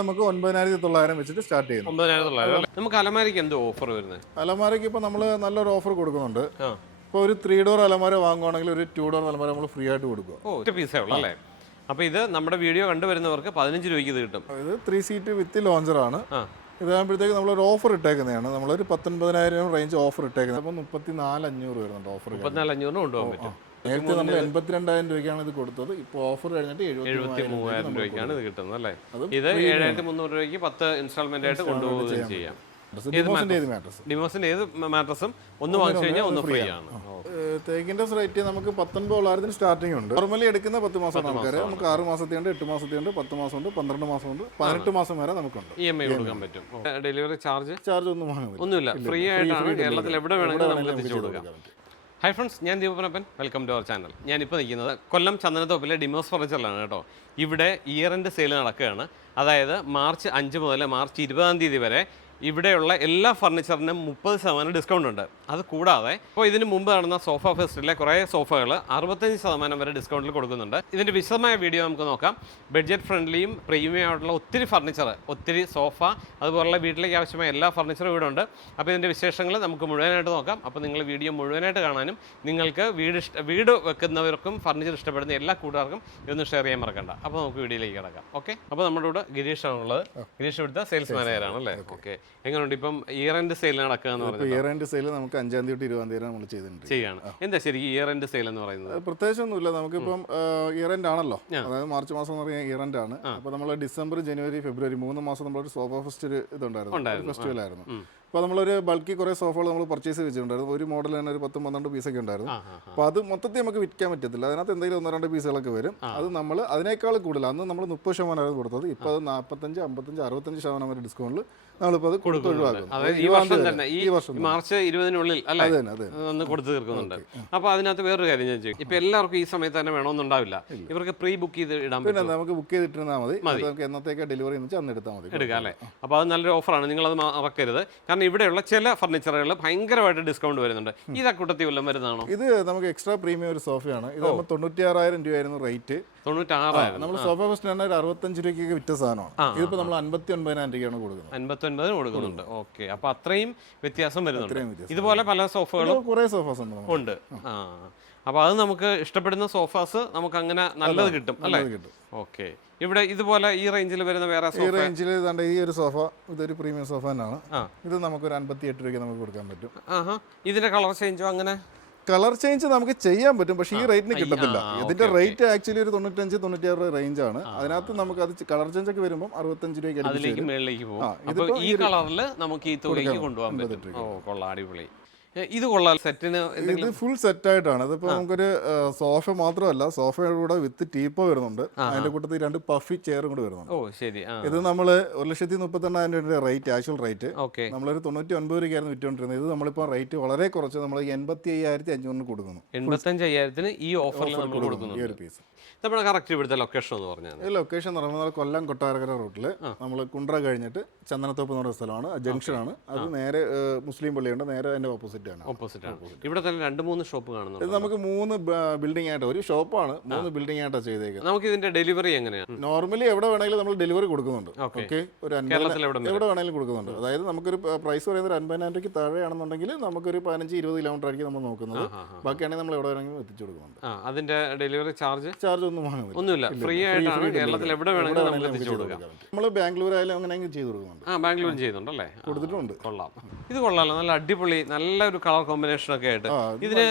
നമുക്ക് 9,900 വെച്ചിട്ട് സ്റ്റാർട്ട് ചെയ്യുന്നു. 9,900. നമുക്ക് അലമാരിക്ക് എന്തോ ഓഫർ വരുന്നത്? അലമാരയ്ക്ക് ഇപ്പോൾ നമ്മൾ നല്ലൊരു ഓഫർ കൊടുക്കുന്നുണ്ട്. ഇപ്പോൾ ഒരു 3 ഡോർ അലമാര വാങ്ങുവാണെങ്കിൽ ഒരു 2 ഡോർ അലമാര നമ്മൾ ഫ്രീ ആയിട്ട് കൊടുക്കുക. ഒറ്റ പീസേ ഉള്ളൂ അല്ലേ? അപ്പോൾ ഇത് നമ്മുടെ വീഡിയോ കണ്ടുവരുന്നവർക്ക് 15 രൂപയ്ക്ക് ഇത് കിട്ടും. ഇത് 3 സീറ്റ് വിത്ത് ലോഞ്ചറാണ്. ഇതാകുമ്പോഴത്തേക്ക് നമ്മളൊരു ഓഫർ ഇട്ടേക്കുന്നതാണ്. നമ്മളൊരു 19,000 റേഞ്ച് ഓഫർ ഇട്ടേക്കുന്നത്. അപ്പോൾ 34,500 വരുന്നുണ്ട് ഓഫർ. 34,500 കൊണ്ടുപോകാൻ പറ്റും. നേരത്തെ നമ്മൾ 82,000 രൂപയ്ക്കാണ് ഇത് കൊടുത്തത്. ഇപ്പോൾ ഓഫർ കഴിഞ്ഞിട്ട് 73,000 രൂപയ്ക്കാണ് ഇത് കിട്ടുന്നത് അല്ലേ? ഇത് 7,300 രൂപയ്ക്ക് 10 ഇൻസ്റ്റാൾമെന്റ് ആയിട്ട് കൊണ്ടുപോവുകയും ചെയ്യാം. ഡിമോസിന്റെ ഏത് മാട്രസും ഒന്ന് വാങ്ങിച്ചു കഴിഞ്ഞാൽ ഒന്ന് ഫ്രീ ആണ്. തേക്കിന്റെ റേറ്റ് നമുക്ക് 19,000 സ്റ്റാർട്ടിംഗ് ഉണ്ട്. നോർമലി എടുക്കുന്ന 10 മാസമാണ് ആൾക്കാർ. നമുക്ക് 6 മാസത്തെയുണ്ട്, 8 മാസത്തെയുണ്ട്, 10 മാസമുണ്ട്, 12 മാസമുണ്ട്, 18 മാസം വരെ നമുക്കുണ്ട്. EMI കൊടുക്കാൻ പറ്റും. ഡെലിവറി ചാർജ് ഒന്നും വാങ്ങുന്നില്ല, ഒന്നുമില്ല. ഫ്രീ ആയിട്ടാണ് കേരളത്തിൽ എവിടെ വേണമെങ്കിലും നമുക്ക് എത്തിച്ചു കൊടുക്കാം. ഹായ് ഫ്രണ്ട്സ്, ഞാൻ Deepanappan. Welcome to our channel. ഞാനിപ്പോൾ നിൽക്കുന്നത് കൊല്ലം ചന്ദനത്തോപ്പിലെ ഡിമോസ് ഫർണിച്ചറിലാണ് കേട്ടോ. ഇവിടെ ഇയർ എൻഡ് സെയിൽ നടക്കുകയാണ്. അതായത് മാർച്ച് 5 മുതൽ മാർച്ച് 20-ാം തീയതി വരെ ഇവിടെയുള്ള എല്ലാ ഫർണിച്ചറിനും 30% ഡിസ്കൗണ്ട് ഉണ്ട്. അത് കൂടാതെ ഇപ്പോൾ ഇതിന് മുമ്പ് നടന്ന സോഫ ഫെസ്റ്റിലെ കുറേ സോഫകൾ 65% വരെ ഡിസ്കൗണ്ടിൽ കൊടുക്കുന്നുണ്ട്. ഇതിൻ്റെ വിശദമായ വീഡിയോ നമുക്ക് നോക്കാം. ബഡ്ജറ്റ് ഫ്രണ്ട്ലിയും പ്രീമിയം ആയിട്ടുള്ള ഒത്തിരി ഫർണിച്ചർ, ഒത്തിരി സോഫ, അതുപോലുള്ള വീട്ടിലേക്ക് ആവശ്യമായ എല്ലാ ഫർണിച്ചറും ഇവിടെ ഉണ്ട്. അപ്പോൾ ഇതിൻ്റെ വിശേഷങ്ങൾ നമുക്ക് മുഴുവനായിട്ട് നോക്കാം. അപ്പോൾ നിങ്ങൾ വീഡിയോ മുഴുവനായിട്ട് കാണാനും നിങ്ങൾക്ക് വീട് വെക്കുന്നവർക്കും ഫർണിച്ചർ ഇഷ്ടപ്പെടുന്ന എല്ലാ കൂട്ടുകാർക്കും ഇതൊന്ന് ഷെയർ ചെയ്യാൻ മറക്കണ്ട. അപ്പോൾ നമുക്ക് വീഡിയോയിലേക്ക് കിടക്കാം. ഓക്കെ, അപ്പോൾ നമ്മുടെ കൂടെ ഗിരീഷാണുള്ളത്. ഗിരീഷ് ഇവിടുത്തെ സെയിൽസ് മാനേജറാണ് അല്ലേ? ഓക്കെ, എങ്ങനെയുണ്ട് ഇപ്പം ഇയർ എൻഡ് സെയിൽ നടക്കുക എന്ന് പറയുന്നത്? ഇയർ എൻഡ് സെയിൽ നമുക്ക് 5-ാം തീയതി 20-ാം തീയതി നമ്മൾ ചെയ്യാണ്. എന്താ ശരിക്കും ഇയർ എൻഡ് സെയിൽ എന്ന് പറയുന്നത്? പ്രത്യേകിച്ചൊന്നുമില്ല. നമുക്കിപ്പം ഇയർ എൻഡ് ആണല്ലോ, അതായത് മാർച്ച് മാസം എന്ന് പറഞ്ഞാൽ ഇയർ എൻഡ് ആണ്. അപ്പോൾ നമ്മൾ ഡിസംബർ, ജനുവരി, ഫെബ്രുവരി 3 മാസം നമ്മളൊരു സോഫ ഫെസ്റ്റ് ഇതുണ്ടായിരുന്നു, ഫെസ്റ്റിവൽ ആയിരുന്നു. അപ്പോൾ നമ്മളൊരു ബൾക്കി കുറേ സോഫകൾ നമ്മൾ പർച്ചേസ് വെച്ചിട്ടുണ്ടായിരുന്നു. ഒരു മോഡൽ തന്നെ ഒരു 10-12 പീസൊക്കെ ഉണ്ടായിരുന്നു. അപ്പോൾ അത് മൊത്തത്തിൽ നമുക്ക് വിൽക്കാൻ പറ്റത്തില്ല. അതിനകത്ത് എന്തെങ്കിലും 1-2 പീസുകളൊക്കെ വരും. അത് നമ്മൾ അതിനേക്കാൾ കൂടുതൽ, അന്ന് നമ്മൾ 30% കൊടുത്തത്, ഇപ്പോൾ അത് 45, 55, 65% വരെ ഡിസ്കൗണ്ടിൽ നമ്മളിപ്പോൾ അത് കൊടുത്ത് ഒഴിവാക്കും. ഈ വർഷം മാർച്ച് 20-നുള്ളിൽ അല്ലേ ഒന്ന് കൊടുത്തു തീർക്കുന്നുണ്ട്. അപ്പോൾ അതിനകത്ത് വേറൊരു കാര്യം ഞാൻ ചോദിക്കും. ഇപ്പോൾ എല്ലാവർക്കും ഈ സമയത്ത് തന്നെ വേണമെന്നുണ്ടാവില്ല. ഇവർക്ക് പ്രീ ബുക്ക് ചെയ്ത് ഇടാൻ പിന്നെ നമുക്ക് ബുക്ക് ചെയ്തിട്ടിരുന്നാൽ മതി. നമുക്ക് എന്നത്തേക്ക് ഡെലിവറി എന്ന് വെച്ചാൽ അന്ന് എടുത്താൽ മതി, എടുക്കാം അല്ലേ? അപ്പോൾ അത് നല്ലൊരു ഓഫറാണ്, നിങ്ങളത് മറക്കരുത്. കാരണം ഇവിടെയുള്ള ചില ഫർണിച്ചറുകൾ ഭയങ്കരമായിട്ട് ഡിസ്കൗണ്ട് വരുന്നുണ്ട്. ഇത് കൂട്ടത്തിൽ വല്ലതും വരുന്നതാണോ? ഇത് നമുക്ക് എക്സ്ട്രാ പ്രീമിയം ഒരു സോഫയാണ്. ഇത് 96,000 രൂപയായിരുന്നു റേറ്റ്. 96,000. നമ്മൾ സോഫ ഫസ്റ്റ് തന്നെ ഒരു 65 രൂപയ്ക്ക് വിറ്റ സാധനമാണ്. ഇതിപ്പോൾ നമ്മൾ 59,000 രൂപയാണ് കൊടുക്കുന്നത്. 59 കൊടുക്കുന്നുണ്ട്. ഓക്കെ, അപ്പോൾ അത്രയും വ്യത്യാസം വരുന്നുണ്ട്. ഇതുപോലെ പല സോഫകളും കുറേ സോഫാസ് ഉണ്ട്. അപ്പോൾ അത് നമുക്ക് ഇഷ്ടപ്പെടുന്ന സോഫാസ് നമുക്ക് അങ്ങനെ നല്ലത് കിട്ടും അല്ലേ? ഓക്കെ, ഇവിടെ ഇതുപോലെ ഈ റേഞ്ചിൽ വരുന്ന വേറെ ഈ റേഞ്ചിൽ ഈ ഒരു സോഫ, ഇതൊരു പ്രീമിയം സോഫ തന്നെയാണ്. ഇത് നമുക്കൊരു 58 രൂപയ്ക്ക് നമുക്ക് കൊടുക്കാൻ പറ്റും. ഇതിന്റെ കളർ ചേഞ്ചോ? അങ്ങനെ കളർ ചേഞ്ച് നമുക്ക് ചെയ്യാൻ പറ്റും, പക്ഷേ ഈ റേറ്റിന് കിട്ടത്തില്ല. ഇതിന്റെ റേറ്റ് ആക്ച്വലി ഒരു 95-96 റേഞ്ച് ആണ്. അതിനകത്ത് നമുക്ക് അത് കളർ ചേഞ്ച് ഒക്കെ വരുമ്പോൾ 65 രൂപയ്ക്ക് അതിലേക്ക് മേളിലേക്ക് പോകും. ഈ കളറിൽ നമുക്ക് ഈ തുകയ്ക്ക് കൊണ്ടുപോകാൻ പറ്റും. ഓ, കൊള്ളാം, അടിപൊളി. ഇത് കൊള്ളാം. സെറ്റിന് ഇത് ഫുൾ സെറ്റ് ആയിട്ടാണ്. ഇതിപ്പോൾ നമുക്കൊരു സോഫ മാത്രമല്ല, സോഫയുടെ കൂടെ വിത്ത് ടീപ്പോ വരുന്നുണ്ട്. അതിന്റെ കൂട്ടത്തിൽ 2 പഫി ചെയറും കൂടെ വരുന്നുണ്ട്. ഓ ശരി. ഇത് നമ്മൾ 1,38,000 രൂപയുടെ റേറ്റ്, ആക്ച്വൽ റേറ്റ്. നമ്മളൊരു 99 രൂപയ്ക്കായിരുന്നു വിറ്റുകൊണ്ടിരുന്നത്. ഇത് നമ്മളിപ്പോൾ റേറ്റ് വളരെ കുറച്ച് നമ്മൾ 85,500 കൊടുക്കുന്നു. 85,000 ഈ ഓഫറിൽ നമ്മൾ കൊടുക്കുന്നു. ഈ ഒരു പീസ് നമ്മുടെ കറക്റ്റ് ഇവിടുത്തെ ലൊക്കേഷൻ എന്ന് പറഞ്ഞാൽ? ലൊക്കേഷൻ എന്ന് പറയുന്നത് കൊല്ലം കൊട്ടാരക്കര റൂട്ടിൽ നമ്മൾ കുണ്ട്ര കഴിഞ്ഞിട്ട് ചന്ദനത്തോപ്പ് എന്ന് പറയുന്ന സ്ഥലമാണ്, ജംഗ്ഷനാണ്. അത് നേരെ മുസ്ലിം പള്ളിയുണ്ട്, നേരെ അതിന്റെ ഓപ്പോസിറ്റ് ആണ്. ഇവിടെ തന്നെ 2-3 ഷോപ്പ് കാണുന്നുണ്ട്. ഇത് നമുക്ക് 3 ബിൽഡിംഗ് ആയിട്ട്, ഒരു ഷോപ്പാണ് 3 ബിൽഡിംഗ് ആയിട്ടാണ് ചെയ്തേക്കുന്നത്. നമുക്ക് ഇതിന്റെ ഡെലിവറി എങ്ങനെയാണ്? നോർമലി എവിടെ വേണമെങ്കിലും നമ്മൾ ഡെലിവറി കൊടുക്കുന്നുണ്ട്. ഓക്കെ, ഒരു 50 എവിടെ വേണമെങ്കിലും കൊടുക്കുന്നുണ്ട്. അതായത് നമുക്കൊരു പ്രൈസ് പറയുന്നത് 50,000 രൂപയ്ക്ക് താഴെയാണെന്നുണ്ടെങ്കിൽ നമുക്കൊരു 15-20 കിലോമീറ്റർ ആയിരിക്കും നമ്മൾ നോക്കുന്നത്. ബാക്കിയാണെങ്കിൽ നമ്മൾ എവിടെ വേണമെങ്കിലും എത്തിച്ചു കൊടുക്കുന്നുണ്ട്. അതിന്റെ ഡെലിവറി ചാർജ് ഒന്നുമില്ല, ഫ്രീ ആയിട്ടാണ്. കേരളത്തിൽ എവിടെ വേണമെങ്കിലും നമുക്ക് എത്തിച്ചു കൊടുക്കാം. നമ്മൾ ബാംഗ്ലൂർ ആയാലും അങ്ങനെയെങ്കിലും ചെയ്ത് കൊടുക്കുന്നുണ്ട്. ബാംഗ്ലൂരും ചെയ്യുന്നുണ്ടല്ലേ? കൊടുത്തിട്ടുണ്ട്. കൊള്ളാം, ഇത് കൊള്ളാലോ, നല്ല അടിപൊളി, നല്ലൊരു കളർ കോമ്പിനേഷൻ ഒക്കെ ആയിട്ട്. ഇതിന്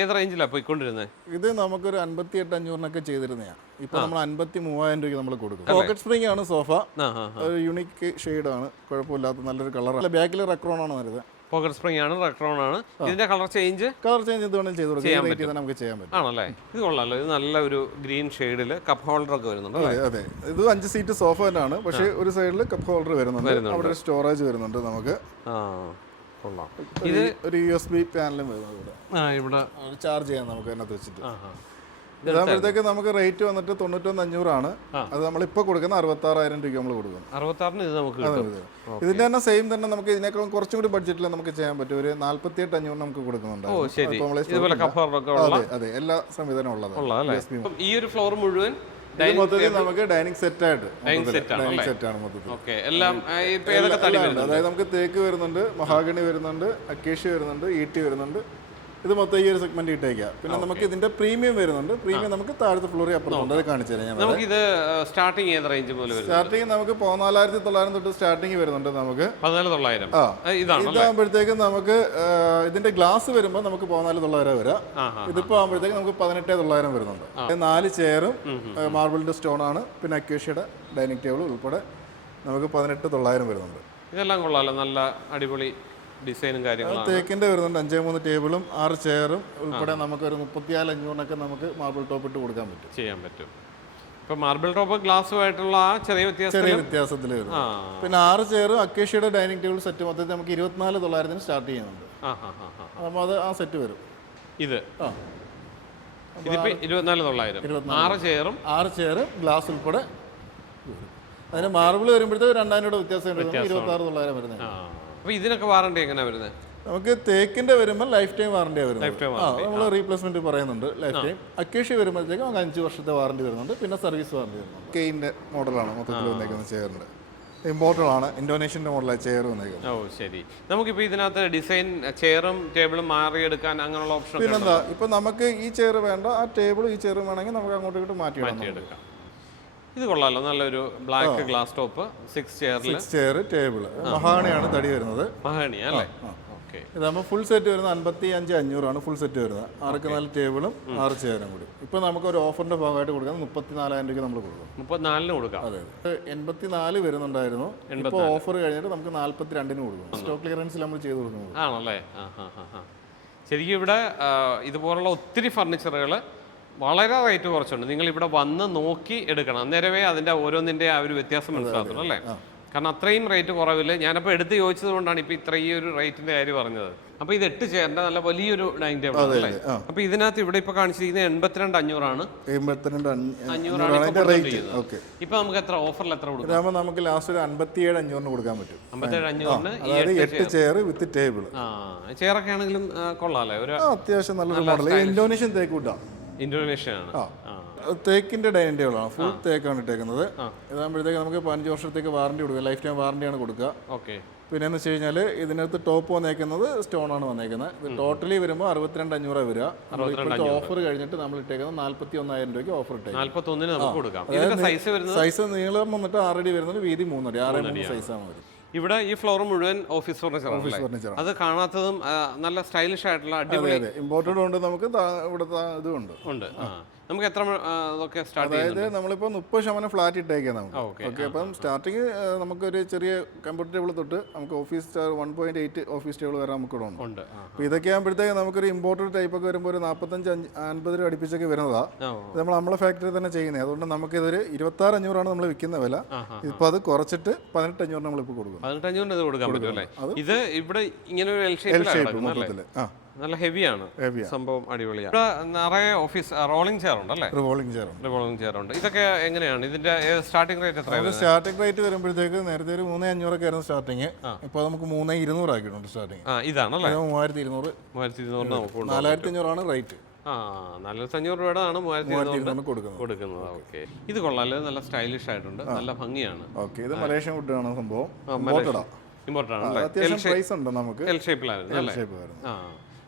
ഏത് റേഞ്ചിലാണ് പോയിക്കൊണ്ടിരുന്നത്? ഇത് നമുക്കൊരു 58,500 ചെയ്തിരുന്നതാണ്. ഇപ്പൊ നമ്മൾ 53,000 രൂപയ്ക്ക് നമ്മൾ കൊടുക്കും. പോക്കറ്റ് സ്പ്രിംഗ് ആണ് സോഫ, ഒരു യൂണിക് ഷെയ്ഡ് ആണ്, കുഴപ്പമില്ലാത്ത നല്ലൊരു കളർ. ബാക്കിൽ റെക്രോൺ ആണ് വരുന്നത്. പോക്കറ്റ് സ്പ്രിംഗ് ആണ്, റെക്രോൺ ആണ്. ഇതിന്റെ കളർ ചേഞ്ച് ഇത് വേണമെങ്കിൽ ചെയ്ത് കൊടുക്കാം, നമുക്ക് ചെയ്യാൻ പറ്റും. ആണല്ലേ? ഇത് കൊള്ളാലോ, ഇത് നല്ല ഒരു ഗ്രീൻ ഷെയ്ഡിൽ കപ്പ് ഹോൾഡർ ഒക്കെ വരുന്നുണ്ട്. അതെ, ഇത് 5 സീറ്റ് സോഫ തന്നെയാണ്, പക്ഷേ ഒരു സൈഡിൽ കപ്പ് ഹോൾഡർ വരുന്നുണ്ട്. അവിടെ സ്റ്റോറേജ് വരുന്നുണ്ട് നമുക്ക്. ഇത് ഒരു USB പാനലും വരുന്നുണ്ട്. ഇവിടെ ചാർജ് ചെയ്യാം നമുക്ക് അതിനകത്ത് വെച്ചിട്ട്. ഇതാകുമ്പോഴത്തേക്ക് നമുക്ക് റേറ്റ് വന്നിട്ട് 91,500 ആണ്. അത് നമ്മളിപ്പോൾ കൊടുക്കുന്ന 66,000 രൂപയ്ക്ക് നമ്മൾ കൊടുക്കും. 66,000 ഇത് നമുക്ക് ഇതിന്റെ തന്നെ സെയിം തന്നെ നമുക്ക് ഇതിനേക്കാളും കുറച്ചും കൂടി ബഡ്ജറ്റിൽ നമുക്ക് ചെയ്യാൻ പറ്റും. ഒരു 48,500 നമുക്ക് കൊടുക്കുന്നുണ്ട്. അതെ, അതെ, എല്ലാ സംവിധാനം ഉള്ളത്. ഈ ഒരു ഫ്ലോർ മുഴുവൻ മൊത്തത്തിൽ നമുക്ക് ഡൈനിങ് സെറ്റ് ആയിട്ട് ഡൈനിങ് സെറ്റ് ആണ് മൊത്തത്തിൽ. ഓക്കെ, എല്ലാം ഇപ്പൊ ഏതൊക്കെ തടി വരുന്നുണ്ട്? അതായത് നമുക്ക് തേക്ക് വരുന്നുണ്ട്, മഹാഗണി വരുന്നുണ്ട്, അക്കേഷ്യ വരുന്നുണ്ട്, ഈട്ടി വരുന്നുണ്ട്. ഇത് മൊത്തം ഈ ഒരു സെഗ്മെന്റ് ഇട്ടേക്കാം. പിന്നെ നമുക്ക് ഇതിന്റെ പ്രീമിയം വരുന്നുണ്ട്. പ്രീമിയം നമുക്ക് താഴത്തെ ഫ്ലോറിൽ അപ്പുറത്തുണ്ട്, അത് കാണിച്ചു തരാം ഞാൻ. നമുക്ക് ഇത് സ്റ്റാർട്ടിങ് ഏത് റേഞ്ച് പോലെ വരും? സ്റ്റാർട്ടിങ് നമുക്ക് 14,900 തൊട്ട് സ്റ്റാർട്ടിങ് വരുന്നുണ്ട്. നമുക്ക് 14,900 ഇതാകുമ്പോഴത്തേക്കും നമുക്ക് ഇതിന്റെ ഗ്ലാസ് വരുമ്പോൾ നമുക്ക് 14,900 വരാം. ഇതിപ്പോ ആകുമ്പോഴത്തേക്ക് നമുക്ക് 18,900 വരുന്നുണ്ട്. 4 ചെയറും മാർബിളിന്റെ സ്റ്റോൺ ആണ്. പിന്നെ അക്വേഷ്യയുടെ ഡൈനിങ് ടേബിൾ ഉൾപ്പെടെ നമുക്ക് 18,900 വരുന്നുണ്ട്. ഇതെല്ലാം കൊള്ളാലോ, നല്ല അടിപൊളി ഡിസൈനും കാര്യങ്ങളും. തേക്കിന്റെ വരുന്നുണ്ട് 5-3 ടേബിളും 6 ചെയറും ഉൾപ്പെടെ നമുക്ക് 34,500 നമുക്ക് മാർബിൾ ടോപ്പ് ഇട്ട് കൊടുക്കാൻ പറ്റും, ചെയ്യാൻ പറ്റും. ഇപ്പൊ മാർബിൾ ടോപ്പ് ഗ്ലാസുമായിട്ടുള്ള ചെറിയ വ്യത്യാസത്തിൽ വരും. പിന്നെ 6 ചെയറും അക്കേഷ്യയുടെ ഡൈനിങ് ടേബിൾ സെറ്റ് മൊത്തത്തിൽ നമുക്ക് 24,900 സ്റ്റാർട്ട് ചെയ്യുന്നുണ്ട്. അപ്പോൾ അത് ആ സെറ്റ് വരും. ഇതിപ്പോ 24,900. 6 ചെയറും ഗ്ലാസ് ഉൾപ്പെടെ. അതിന് മാർബിൾ വരുമ്പോഴത്തേക്ക് 2,000 വ്യത്യാസം 26,900 വരുന്നത്. അപ്പൊ ഇതിനൊക്കെ വാറണ്ടി എങ്ങനെയാ വരുന്നത്? നമുക്ക് തേക്കിന്റെ വരുമ്പോൾ ലൈഫ് ടൈം വാറണ്ടിയാണ് വരുന്നത്. നമ്മൾ റീപ്ലേസ്മെന്റ് പറയുന്നുണ്ട് ലൈഫ് ടൈം. അക്കേഷ്യ വരുമ്പോഴത്തേക്കും നമുക്ക് 5 വർഷത്തെ വാറണ്ടി വരുന്നുണ്ട്. പിന്നെ സർവീസ് വാറണ്ടി വരുന്നുണ്ട്. കെയിന്റെ മോഡലാണ് മൊത്തത്തിൽ വന്നേക്കുന്നത്. ചെയറിന്റെ ഇമ്പോർട്ടഡ് ആണ്, ഇന്തോനേഷ്യന്റെ മോഡലാണ് ചെയർ വന്നേക്കുന്നത്. ഓ ശരി. നമുക്കിപ്പോൾ ഇതിനകത്ത് ഡിസൈൻ ചെയറും ടേബിളും മാറിയെടുക്കാൻ അങ്ങനെയുള്ള ഓപ്ഷൻ പിന്നെന്താ, ഇപ്പൊ നമുക്ക് ഈ ചെയർ വേണ്ട, ആ ടേബിളും ഈ ചെയറും വേണമെങ്കിൽ നമുക്ക് അങ്ങോട്ട് ഇങ്ങോട്ട് മാറ്റിയെടുക്കാം. ഇത് കൊള്ളാലോ, നല്ലൊരു black glass top 6 chair table. മഹാഗണിയാണ് തടി വരുന്നത്. മഹാഗണി അല്ലേ? ഇതാകുമ്പോൾ ഫുൾ സെറ്റ് വരുന്നത് 55,500 ഫുൾ സെറ്റ് വരുന്നത്. 6 ടേബിളും 6 ചെയറും കൂടി. ഇപ്പൊ നമുക്ക് ഒരു ഓഫറിന്റെ ഭാഗമായിട്ട് കൊടുക്കുന്നത് 34,000 രൂപ നമ്മൾ കൊടുക്കും. 34,000 കൊടുക്കാം. അതെ, 84 വരുന്നുണ്ടായിരുന്നു. ഇപ്പോൾ ഓഫർ കഴിഞ്ഞിട്ട് നമുക്ക് 42 കൊടുക്കും. സ്റ്റോക്ക് ക്ലിയറൻസിൽ നമ്മൾ ചെയ്ത് കൊടുക്കുന്നത് ആണല്ലേ? ശരിക്കും ഇവിടെ ഇതുപോലുള്ള ഒത്തിരി ഫർണിച്ചറുകൾ വളരെ റേറ്റ് കുറച്ചുണ്ട്. നിങ്ങൾ ഇവിടെ വന്ന് നോക്കി എടുക്കണം, അന്നേരമേ അതിന്റെ ഓരോന്നിന്റെ ആ ഒരു വ്യത്യാസം മനസ്സിലാക്കുള്ളൂ അല്ലേ? കാരണം അത്രയും റേറ്റ് കുറവില്ല. ഞാനപ്പോൾ എടുത്ത് ചോദിച്ചത് കൊണ്ടാണ് ഇപ്പൊ ഇത്രയും ഒരു റേറ്റിന്റെ കാര്യം പറഞ്ഞത്. അപ്പൊ ഇത് 8 ചെയറിന്റെ നല്ല വലിയൊരു ഡൈനിങ് ടേബിൾ അല്ലേ? അപ്പൊ ഇതിനകത്ത് ഇവിടെ ഇപ്പൊ കാണിച്ചിരിക്കുന്നത് 82,500 ഇപ്പൊ നമുക്ക് എത്ര ഓഫറിൽ എത്ര കൊടുക്കാം? നമുക്ക് ലാസ്റ്റ് ഒരു 57,500 കൊടുക്കാൻ പറ്റും. 57,500 8 ചെയർ വിത്ത് ടേബിൾ. ചെയറൊക്കെ ആണെങ്കിലും കൊള്ളാല്ലേ? ഒരു അത്യാവശ്യം നല്ലൊരു മോഡൽ. ഇന്തോനേഷ്യൻ തേക്കൂട്ടാ. ഇന്തോനേഷ്യ തേക്കിന്റെ ഡൈനിങ് ടേബിൾ ആണ്. ഫുൾ തേക്കാണ് ഇട്ടേക്കുന്നത്. ഇതാകുമ്പോഴത്തേക്ക് നമുക്ക് 15 വർഷത്തേക്ക് വാറണ്ടി കൊടുക്കുക, ലൈഫ് ടൈം വാറണ്ടിയാണ് കൊടുക്കുക. പിന്നെ എന്ന് വെച്ച് കഴിഞ്ഞാൽ ഇതിനകത്ത് ടോപ്പ് വന്നേക്കുന്നത് സ്റ്റോൺ ആണ് വന്നേക്കുന്നത്. ഇത് ടോട്ടലി വരുമ്പോൾ 62,500 വരിക. ഓഫർ കഴിഞ്ഞിട്ട് നമ്മൾ ഇട്ടേക്കുന്നത് 41,000 രൂപയ്ക്ക് ഓഫർ ഇട്ടേക്കുന്നത്. സൈസ് നീളം വന്നിട്ട് 6 അടി വരുന്നത്, വീതി 3 അടി, 6 സൈസാണ് വരും. ഇവിടെ ഈ ഫ്ലോർ മുഴുവൻ ഓഫീസ് ഫർണിച്ചർ. അത് കാണാത്തതും നല്ല സ്റ്റൈലിഷ് ആയിട്ടുള്ള അടിപൊളി ഇമ്പോർട്ടഡ് ഉണ്ട്. നമുക്ക് ഇവിടുത്തെ ഇതുണ്ട്. നമുക്ക് എത്ര സ്റ്റാർട്ട് ചെയ്യുന്നത്? അതായത് നമ്മളിപ്പോ 30% ഫ്ലാറ്റ് ഇട്ടേക്കാം നമുക്ക്. ഓക്കെ, അപ്പം സ്റ്റാർട്ടിങ് നമുക്കൊരു ചെറിയ കമ്പ്യൂട്ടർ ടേബിൾ തൊട്ട് നമുക്ക് ഓഫീസ് 1.8 ഓഫീസ് ടേബിൾ വരെ നമുക്ക് ഇവിടെ ഉണ്ട്. അപ്പോൾ ഇതൊക്കെ ആകുമ്പോഴത്തേക്ക് നമുക്കൊരു ഇമ്പോർട്ടഡ് ടൈപ്പ് ഒക്കെ വരുമ്പോൾ ഒരു 45-50 രൂപ അടുപ്പിച്ചൊക്കെ വരുന്നതാ. ഇത് നമ്മളെ ഫാക്ടറി തന്നെ ചെയ്യുന്നത്. അതുകൊണ്ട് നമുക്കിതൊരു 26,500 നമ്മൾ വിൽക്കുന്ന വില. ഇപ്പൊ അത് കുറച്ചിട്ട് 18,500 നമ്മളിപ്പോൾ കൊടുക്കും. 18,500 കൊടുക്കാൻ പറ്റും അല്ലേ? ഇത് ഇവിടെ ഇങ്ങനെ ഒരു എൽ ഷേപ്പ് മൊത്തത്തിൽ നല്ല ഹെവിയാണ് സംഭവം, അടിപൊളിയാണ്. ഇവിടെ നിറയെ ഓഫീസ് റോളിംഗ് ചെയർ ഉണ്ട് അല്ലേ? റിവോൾവിംഗ് ചെയർ ഉണ്ട്. ഇതൊക്കെ എങ്ങനെയാണ് ഇതിന്റെ സ്റ്റാർട്ടിംഗ് റേറ്റ്? എത്ര സ്റ്റാർട്ടിംഗ് റേറ്റ് വരുമ്പോഴത്തേക്ക് നേരത്തെ ഒരു 3,500 ഒക്കെ ആയിരുന്നു സ്റ്റാർട്ടിങ്. ഇപ്പോൾ നമുക്ക് 3,200 ആക്കിയിട്ടുണ്ട് സ്റ്റാർട്ടിങ്. ഇതാണല്ലേ? 3,200 4,500 ആണ് റേറ്റ്. 4,500 രൂപയുടെ 3,200 കൊടുക്കുന്നത്. ഓക്കെ, ഇത് കൊള്ളാല്ലേ? നല്ല സ്റ്റൈലിഷ് ആയിട്ടുണ്ട്, നല്ല ഭംഗിയാണ്. ഓക്കെ, ഇത് മലേഷ്യൻ വുഡ് ആണ് സംഭവം. ഇമ്പോർട്ടഡ് ആണ്. അത്യാവശ്യം പ്രൈസ് ഉണ്ട് നമുക്ക്. എൽ ഷേപ്പിലായിരുന്നു.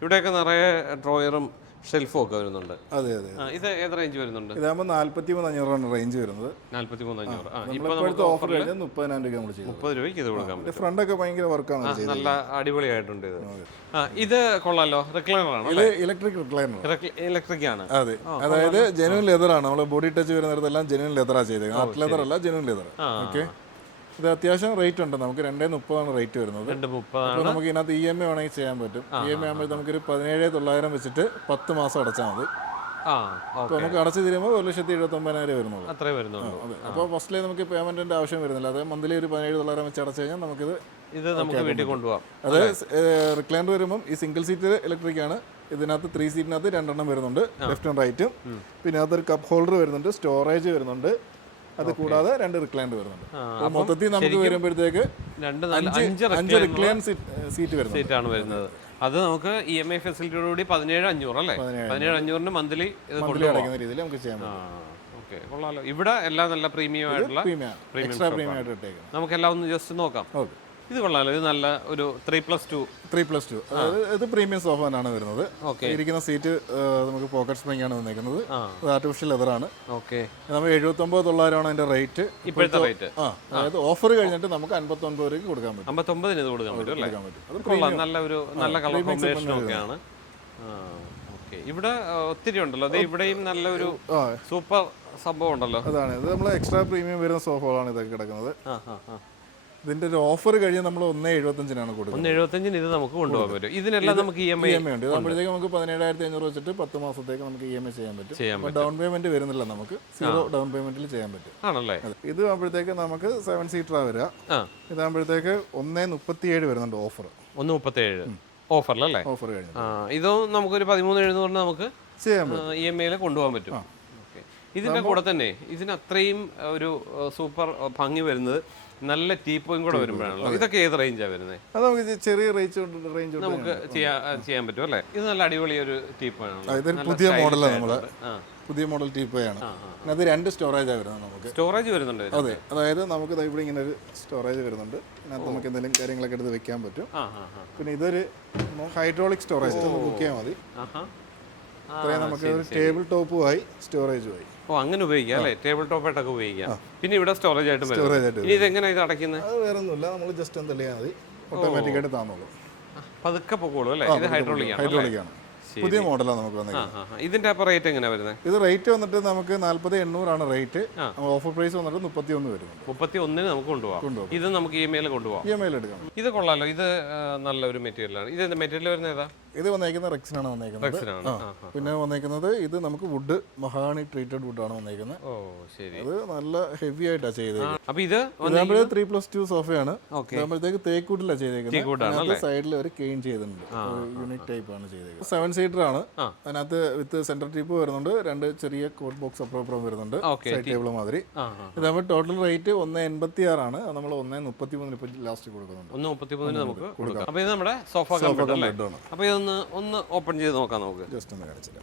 ഇവിടെയൊക്കെ നിറയെ ഡ്രോയറും ഷെൽഫും ഒക്കെ വരുന്നുണ്ട്. അതെ അതെ. ഇത് ഏത് റേഞ്ച് വരുന്നുണ്ട്? ഇതാകുമ്പോൾ 43,500 റേഞ്ച് വരുന്നത്. 43,500 ഓഫർ കഴിഞ്ഞാൽ 30,000 രൂപ നമ്മൾ ചെയ്യും. 30 രൂപയ്ക്ക് ഇത് കൊടുക്കാം. ഫ്രണ്ട് ഒക്കെ ഭയങ്കര വർക്കാണ്, നല്ല അടിപൊളിയായിട്ടുണ്ട്. ഇത് കൊള്ളാലോ. റിക്ലൈനർ ആണ്? Electric recliner. ഇലക്ട്രിക് ആണ്. അതെ, അതായത് ജെനുവിൻ ലെതർ ആണ്. നമ്മളെ ബോഡി ടച്ച് വരുന്നിടത്തെല്ലാം ജെനുവിൻ ലെതറാ ചെയ്തത്. ആർട്ട് ലെതർ അല്ല, ജെനുവിൻ ലെതർ. ഓക്കെ, ഇത് അത്യാവശ്യം റേറ്റ് ഉണ്ട്. നമുക്ക് 230 റേറ്റ് വരുന്നത്. അപ്പോൾ നമുക്ക് ഇതിനകത്ത് EMI വേണമെങ്കിൽ ചെയ്യാൻ പറ്റും. EMI ആകുമ്പോൾ നമുക്കൊരു 17,900 വെച്ചിട്ട് 10 മാസം അടച്ചാൽ മതി. അപ്പോൾ നമുക്ക് അടച്ചു തീരുമ്പോൾ 1,79,000 വരുന്നുള്ളൂ. അത്രേ വരുന്നുള്ളൂ. അപ്പോൾ ഫസ്റ്റിലേ നമുക്ക് പേയ്മെന്റിന്റെ ആവശ്യം വരുന്നില്ല. അത് മന്ത്ലി ഒരു 17,900 വെച്ച് അടച്ചു കഴിഞ്ഞാൽ നമുക്കിത് നമുക്ക് വീട്ടിൽ കൊണ്ടുപോകാം. അത് റിക്ലൈനർ വരുമ്പം ഈ സിംഗിൾ സീറ്റ് ഇലക്ട്രിക് ആണ്. ഇതിനകത്ത് 3 സീറ്റിനകത്ത് 2 വരുന്നുണ്ട്, ലെഫ്റ്റും റൈറ്റും. പിന്നെ അതൊരു കപ്പ് ഹോൾഡർ വരുന്നുണ്ട്, സ്റ്റോറേജ് വരുന്നുണ്ട്. അത് കൂടാതെ 2 റിക്ലൈൻഡ് വരുന്നുണ്ട്. മൊത്തത്തിൽ നമുക്ക് വരുമ്പോഴത്തേക്ക് 5 റിക്ലൈൻ സീറ്റ് വരുന്നത്. അത് നമുക്ക് EMI ഫെസിലിറ്റിയോടുകൂടി 17,500 അല്ലേ? 17,500 മന്ത്ലി അടയ്ക്കുന്ന രീതിയിൽ നമുക്ക് ചെയ്യാൻ പറ്റും. ഓക്കെ കൊള്ളാലോ. ഇവിടെ എല്ലാം നല്ല പ്രീമിയം ആയിട്ടുള്ള എക്സ്ട്രാ പ്രീമിയം ആയിട്ട് ഇട്ടേക്കുന്നത്. നമുക്കെല്ലാം ഒന്ന് ജസ്റ്റ് നോക്കാം. ഓക്കെ, ഇത് കൊള്ളാലോ. ഇത് നല്ല ഒരു 3+2. 3+2 അതായത് ഇത് പ്രീമിയം സോഫ തന്നെയാണ് വരുന്നത്. ഓക്കെ. ഇരിക്കുന്ന സീറ്റ് നമുക്ക് പോക്കറ്റ് സ്പ്രിംഗ് ആണ് വന്നിരിക്കുന്നത്. ഇത് ആർട്ടിഫിഷ്യൽ ലെതറാണ്. ഓക്കെ. നമുക്ക് 79,900 അതിന്റെ റേറ്റ് ഇപ്പോഴത്തെ റേറ്റ്. അതായത് ഓഫർ കഴിഞ്ഞിട്ട് നമുക്ക് 59 രൂപയ്ക്ക് കൊടുക്കാൻ പറ്റും. 59 ഇത് കൊടുക്കാൻ പറ്റും അല്ലേ? അത് കൊള്ളാം. നല്ല കളർ കോമ്പിനേഷൻ ഒക്കെയാണ്. ഓക്കെ. ഇവിടെ ഒത്തിരി ഉണ്ടല്ലോ. അത് ഇവിടെയും നല്ലൊരു സൂപ്പർ സംഭവം ഉണ്ടല്ലോ. അതാണ് ഇത് നമ്മൾ എക്സ്ട്രാ പ്രീമിയം വരുന്ന സോഫകളാണ് ഇതൊക്കെ കിടക്കുന്നത്. ഇതിന്റെ ഒരു ഓഫർ കഴിഞ്ഞ് നമ്മൾ 1,75 കൊടുക്കുന്നത്. 1,75 ഇത് നമുക്ക് കൊണ്ടുപോകാൻ പറ്റും. ഇതിനെല്ലാം നമുക്ക് EMI ഉണ്ട്. ഇതാകുമ്പോഴത്തേക്ക് നമുക്ക് 17,500 വെച്ചിട്ട് 10 മാസത്തേക്ക് നമുക്ക് EMI ചെയ്യാൻ പറ്റും. ഡൗൺ പേയ്മെന്റ് വരുന്നില്ല, നമുക്ക് 0 ഡൗൺ പേയ്മെന്റിൽ ചെയ്യാൻ പറ്റും. ആണല്ലേ? ഇത് ആകുമ്പോഴത്തേക്ക് നമുക്ക് 7 സീറ്ററാ വരിക. ഇതാകുമ്പോഴത്തേക്ക് 1,37 വരുന്നുണ്ട് ഓഫർ. 1,37 ഓഫറിലല്ലേ? ഓഫർ കഴിഞ്ഞു. ഇതും നമുക്കൊരു 13,700 നമുക്ക് ചെയ്യാൻ പറ്റും. EMI കൊണ്ടുപോകാൻ പറ്റും. ഇതിന്റെ കൂടെ തന്നെ ഇതിന് അത്രയും ഒരു സൂപ്പർ ഭംഗി വരുന്നത് നല്ല ടീപ്പോയും കൂടെ വരുമ്പോഴാണല്ലോ. ഇതൊക്കെ ഏത് റേഞ്ചാണ് വരുന്നത്? അത് നമുക്ക് ചെറിയ റേഞ്ച് നമുക്ക് ചെയ്യാൻ പറ്റും അല്ലേ? ഇത് നല്ല അടിപൊളി ഒരു ടീപ്പാണല്ലോ. ഇതൊരു പുതിയ മോഡലാണ് നമ്മള്. പുതിയ മോഡൽ ടീപ്പാണ്. അത് 2 സ്റ്റോറേജാണ് വരുന്നത്. നമുക്ക് സ്റ്റോറേജ് വരുന്നുണ്ട്. അതെ, അതായത് നമുക്ക് ഇവിടെ ഇങ്ങനെ ഒരു സ്റ്റോറേജ് വരുന്നുണ്ട്. അതിനകത്ത് നമുക്ക് എന്തെങ്കിലും കാര്യങ്ങളൊക്കെ എടുത്ത് വെക്കാൻ പറ്റും. പിന്നെ ഇതൊരു ഹൈഡ്രോളിക് സ്റ്റോറേജ് ബുക്ക് ചെയ്യാൻ മതി. അത്രയും നമുക്ക് ഒരു ടേബിൾ ടോപ്പുമായി സ്റ്റോറേജുമായി. ഓ, അങ്ങനെ ഉപയോഗിക്കാം അല്ലേ? ടേബിൾ ടോപ്പ് ആയിട്ടൊക്കെ ഉപയോഗിക്കാം. പിന്നെ ഇവിടെ സ്റ്റോറേജ് ആയിട്ട് ഇനി ഇതെങ്ങനെയാണ് ഇത് അടയ്ക്കുന്നത്? അത് വേറെ ഒന്നുമില്ല, നമ്മൾ ജസ്റ്റ് എന്തെല്ലാം മതി, ഓട്ടോമാറ്റിക് ആയിട്ട് താന്നോളൂ. പതുക്കെ പൊക്കോളൂ അല്ലേ? ഇത് ഹൈഡ്രോളിക് ആണ്. പുതിയ മോഡലാണ് നമുക്ക് വന്നത്. ഇതിന്റെ അപ്പൊ റേറ്റ് എങ്ങനെയാ വരുന്നത്? ഇത് റേറ്റ് വന്നിട്ട് നമുക്ക് 40,800 ആണ് റേറ്റ്. ഓഫർ പ്രൈസ് വന്നിട്ട് 31 വരുന്നുണ്ട്. 31 നമുക്ക് കൊണ്ടുപോകാം. ഇത് നമുക്ക് EMI കൊണ്ടുപോകാം. EMI എടുക്കാം. ഇത് കൊള്ളാലോ. ഇത് നല്ലൊരു മെറ്റീരിയലാണ്. ഇത് മെറ്റീരിയൽ വരുന്നത് ഏതാ? ഇത് വന്നേക്കുന്ന റെക്സിനാണ് വന്നേക്കുന്നത്. പിന്നെ വന്നേക്കുന്നത് ഇത് നമുക്ക് വുഡ് മഹാണി ട്രീറ്റഡ് വുഡ് ആണ് വന്നേക്കുന്നത്. ഓ ശരി. അത് നല്ല ഹെവി ആയിട്ടാണ് ചെയ്തേക്കുന്നത്. അപ്പൊ ഇത് 3+2 സോഫയാണ്. ആകുമ്പോഴത്തേക്ക് തേക്ക് വുഡിലാണ് ചെയ്തേക്കുന്നത്. സൈഡിൽ ഒരു കെയിൻ ചെയ്തിട്ടുണ്ട്. യൂണിക് ടൈപ്പ് ആണ് ചെയ്തേക്കുന്നത്. 7 സീറ്റർ ആണ്. അതിനകത്ത് വിത്ത് സെന്റർ ടീപ്പ് വരുന്നുണ്ട്. 2 ചെറിയ കോട്ട് ബോക്സ് അപ്പുറം വരുന്നുണ്ട്. സൈഡ് ടേബിൾ മാതിരി. ഇതാകുമ്പോൾ ടോട്ടൽ റേറ്റ് 1,86 ആണ്. നമ്മൾ 1,33 ഇപ്പൊ ലാസ്റ്റ് കൊടുക്കുന്നുണ്ട്. 1,33 നമുക്ക് കൊടുക്കാം. അപ്പൊ ഇത് നമ്മുടെ സോഫ ബെഡ് ആണ്. അപ്പൊ ഒന്ന് ഓപ്പൺ ചെയ്ത് നോക്കാം. നമുക്ക് ജസ്റ്റ് ഒന്ന് കാണിച്ചില്ല.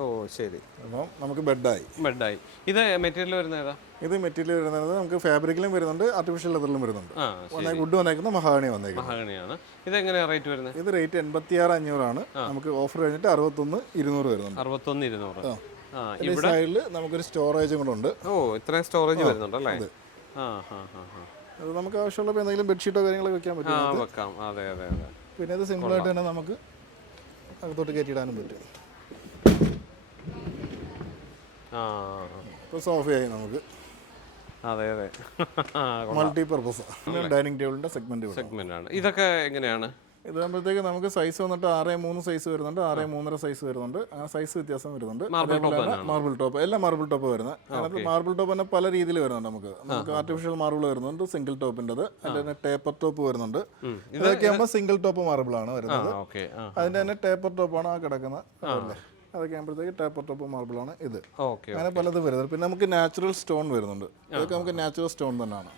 ഓ ശരി. അപ്പം നമുക്ക് ബെഡായി. ഇത് മെറ്റീരിയൽ വരുന്നത് ഏതാ? ഇത് മെറ്റീരിയൽ വരുന്നത് നമുക്ക് ഫാബ്രിക്കിലും വരുന്നുണ്ട്, ആർട്ടിഫിഷ്യൽ ലെതറിലും വരുന്നുണ്ട്. വുഡ് വന്നേക്കുന്നത് മഹാഗണിയാണ്. ഇത് എങ്ങനെയാണ് റേറ്റ് വരുന്നത്? ഇത് റേറ്റ് 86,500 ആണ്. നമുക്ക് ഓഫർ കഴിഞ്ഞിട്ട് 61,200 വരുന്നുണ്ട്. 61,200. സൈഡിൽ നമുക്കൊരു സ്റ്റോറേജും കൂടെ ഉണ്ട്. ഓ, ഇത്രയും സ്റ്റോറേജ് വരുന്നുണ്ട് അല്ലേ? അത് നമുക്ക് ആവശ്യമുള്ളപ്പോൾ എന്തെങ്കിലും ബെഡ്ഷീറ്റോ കാര്യങ്ങളൊക്കെ വെക്കാൻ പറ്റും. പിന്നെ ഇത് സിമ്പിൾ ആയിട്ട് തന്നെ നമുക്ക് അകത്തോട്ട് കയറ്റിയിടാനും പറ്റും. ഇപ്പോൾ സോഫയായി നമുക്ക്. മൾട്ടി പർപ്പസ് ഡൈനിങ് ടേബിളിന്റെ സെഗ്മെന്റ് ആണ്. ഇതൊക്കെ എങ്ങനെയാണ്? ഇതാകുമ്പോഴത്തേക്ക് നമുക്ക് സൈസ് വന്നിട്ട് 6.3 സൈസ് വരുന്നുണ്ട്, 6.5 സൈസ് വരുന്നുണ്ട്. ആ സൈസ് വ്യത്യാസം വരുന്നുണ്ട്. മാർബിൾ ടോപ്പ്, എല്ലാം മാർബിൾ ടോപ്പ് വരുന്നത്. അതിനകത്ത് മാർബിൾ ടോപ്പ് തന്നെ പല രീതിയിൽ വരുന്നുണ്ട്. നമുക്ക് ആർട്ടിഫിഷ്യൽ മാർബിൾ വരുന്നുണ്ട്, സിംഗിൾ ടോപ്പിൻ്റെത്. അതിന്റെ തന്നെ ടേപ്പർ ടോപ്പ് വരുന്നുണ്ട്. ഇതൊക്കെ ആകുമ്പോൾ സിംഗിൾ ടോപ്പ് മാർബിൾ ആണ് വരുന്നത്. അതിന്റെ തന്നെ ടേപ്പർ ടോപ്പാണ് ആ കിടക്കുന്നത്. അതൊക്കെ ആകുമ്പോഴത്തേക്ക് ടേപ്പർ ടോപ്പ് മാർബിൾ ആണ് ഇത്. അങ്ങനെ പലതും വരുന്നത്. പിന്നെ നമുക്ക് നാച്ചുറൽ സ്റ്റോൺ വരുന്നുണ്ട്. അതൊക്കെ നമുക്ക് നാച്ചുറൽ സ്റ്റോൺ തന്നെയാണ്.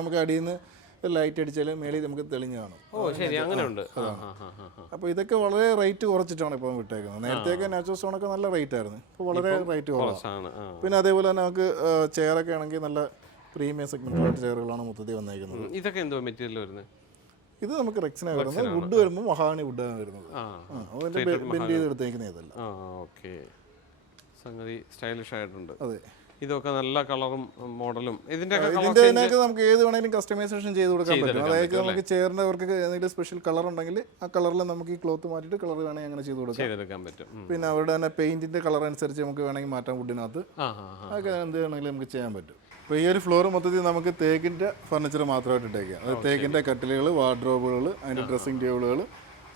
നമുക്ക് അടിയിൽ നിന്ന് ലൈറ്റ് അടിച്ചാൽ മേളിൽ നമുക്ക് തെളിഞ്ഞ് കാണും. അപ്പോൾ ഇതൊക്കെ വളരെ റേറ്റ് കുറച്ചിട്ടാണ് ഇപ്പോൾ വിട്ടേക്കുന്നത്. നേരത്തെയൊക്കെ നാച്ചുറൽ സ്റ്റോൺ ഒക്കെ നല്ല റേറ്റ് ആയിരുന്നു. ഇപ്പോൾ വളരെ റേറ്റ് കുറവാണ്. പിന്നെ അതേപോലെ തന്നെ നമുക്ക് ചെയറൊക്കെ ആണെങ്കിൽ നല്ല പ്രീമിയം സെഗ്മെന്റിലായിട്ട് ചെയറുകളാണ് മൊത്തത്തിൽ വന്നേക്കുന്നത്. ഇതൊക്കെ എന്തോ മെറ്റീരിയൽ വരുന്നത്? ഇത് നമുക്ക് റെക്സിനാണ് വരുന്നത്. വുഡ് വരുമ്പോൾ മഹാഗണി വുഡാണ് വരുന്നത്. അതിന്റെ ബെൻഡ് ചെയ്ത് എടുത്തേക്കുന്ന ഇതല്ല. സംഗതി സ്റ്റൈലിഷ് ആയിട്ടുണ്ട്. അതെ, ഇതൊക്കെ നല്ല കളറും മോഡലും. ഇതിന്റെ നമുക്ക് ഏത് വേണമെങ്കിലും കസ്റ്റമൈസേഷൻ ചെയ്ത് കൊടുക്കാൻ പറ്റും. അതായത് നമുക്ക് ചെയറിന്റെ അവർക്ക് എന്തെങ്കിലും സ്പെഷ്യൽ കളർ ഉണ്ടെങ്കിൽ ആ കളറിൽ നമുക്ക് ഈ ക്ലോത്ത് മാറ്റിയിട്ട് കളർ വേണമെങ്കിൽ അങ്ങനെ ചെയ്ത് കൊടുക്കാൻ പറ്റും. പിന്നെ അവരുടെ തന്നെ പെയിന്റിന്റെ കളർ അനുസരിച്ച് നമുക്ക് വേണമെങ്കിൽ മാറ്റാൻ വുഡിനകത്ത്. അതൊക്കെ എന്ത് വേണമെങ്കിലും നമുക്ക് ചെയ്യാൻ പറ്റും. അപ്പോൾ ഈ ഒരു ഫ്ലോർ മൊത്തത്തിൽ നമുക്ക് തേക്കിന്റെ ഫർണിച്ചർ മാത്രമായിട്ട് ഇട്ടേക്കാം. അത് തേക്കിന്റെ കട്ടിലുകൾ, വാർഡ്രോബുകൾ, അതിന്റെ ഡ്രസ്സിംഗ് ടേബിളുകൾ,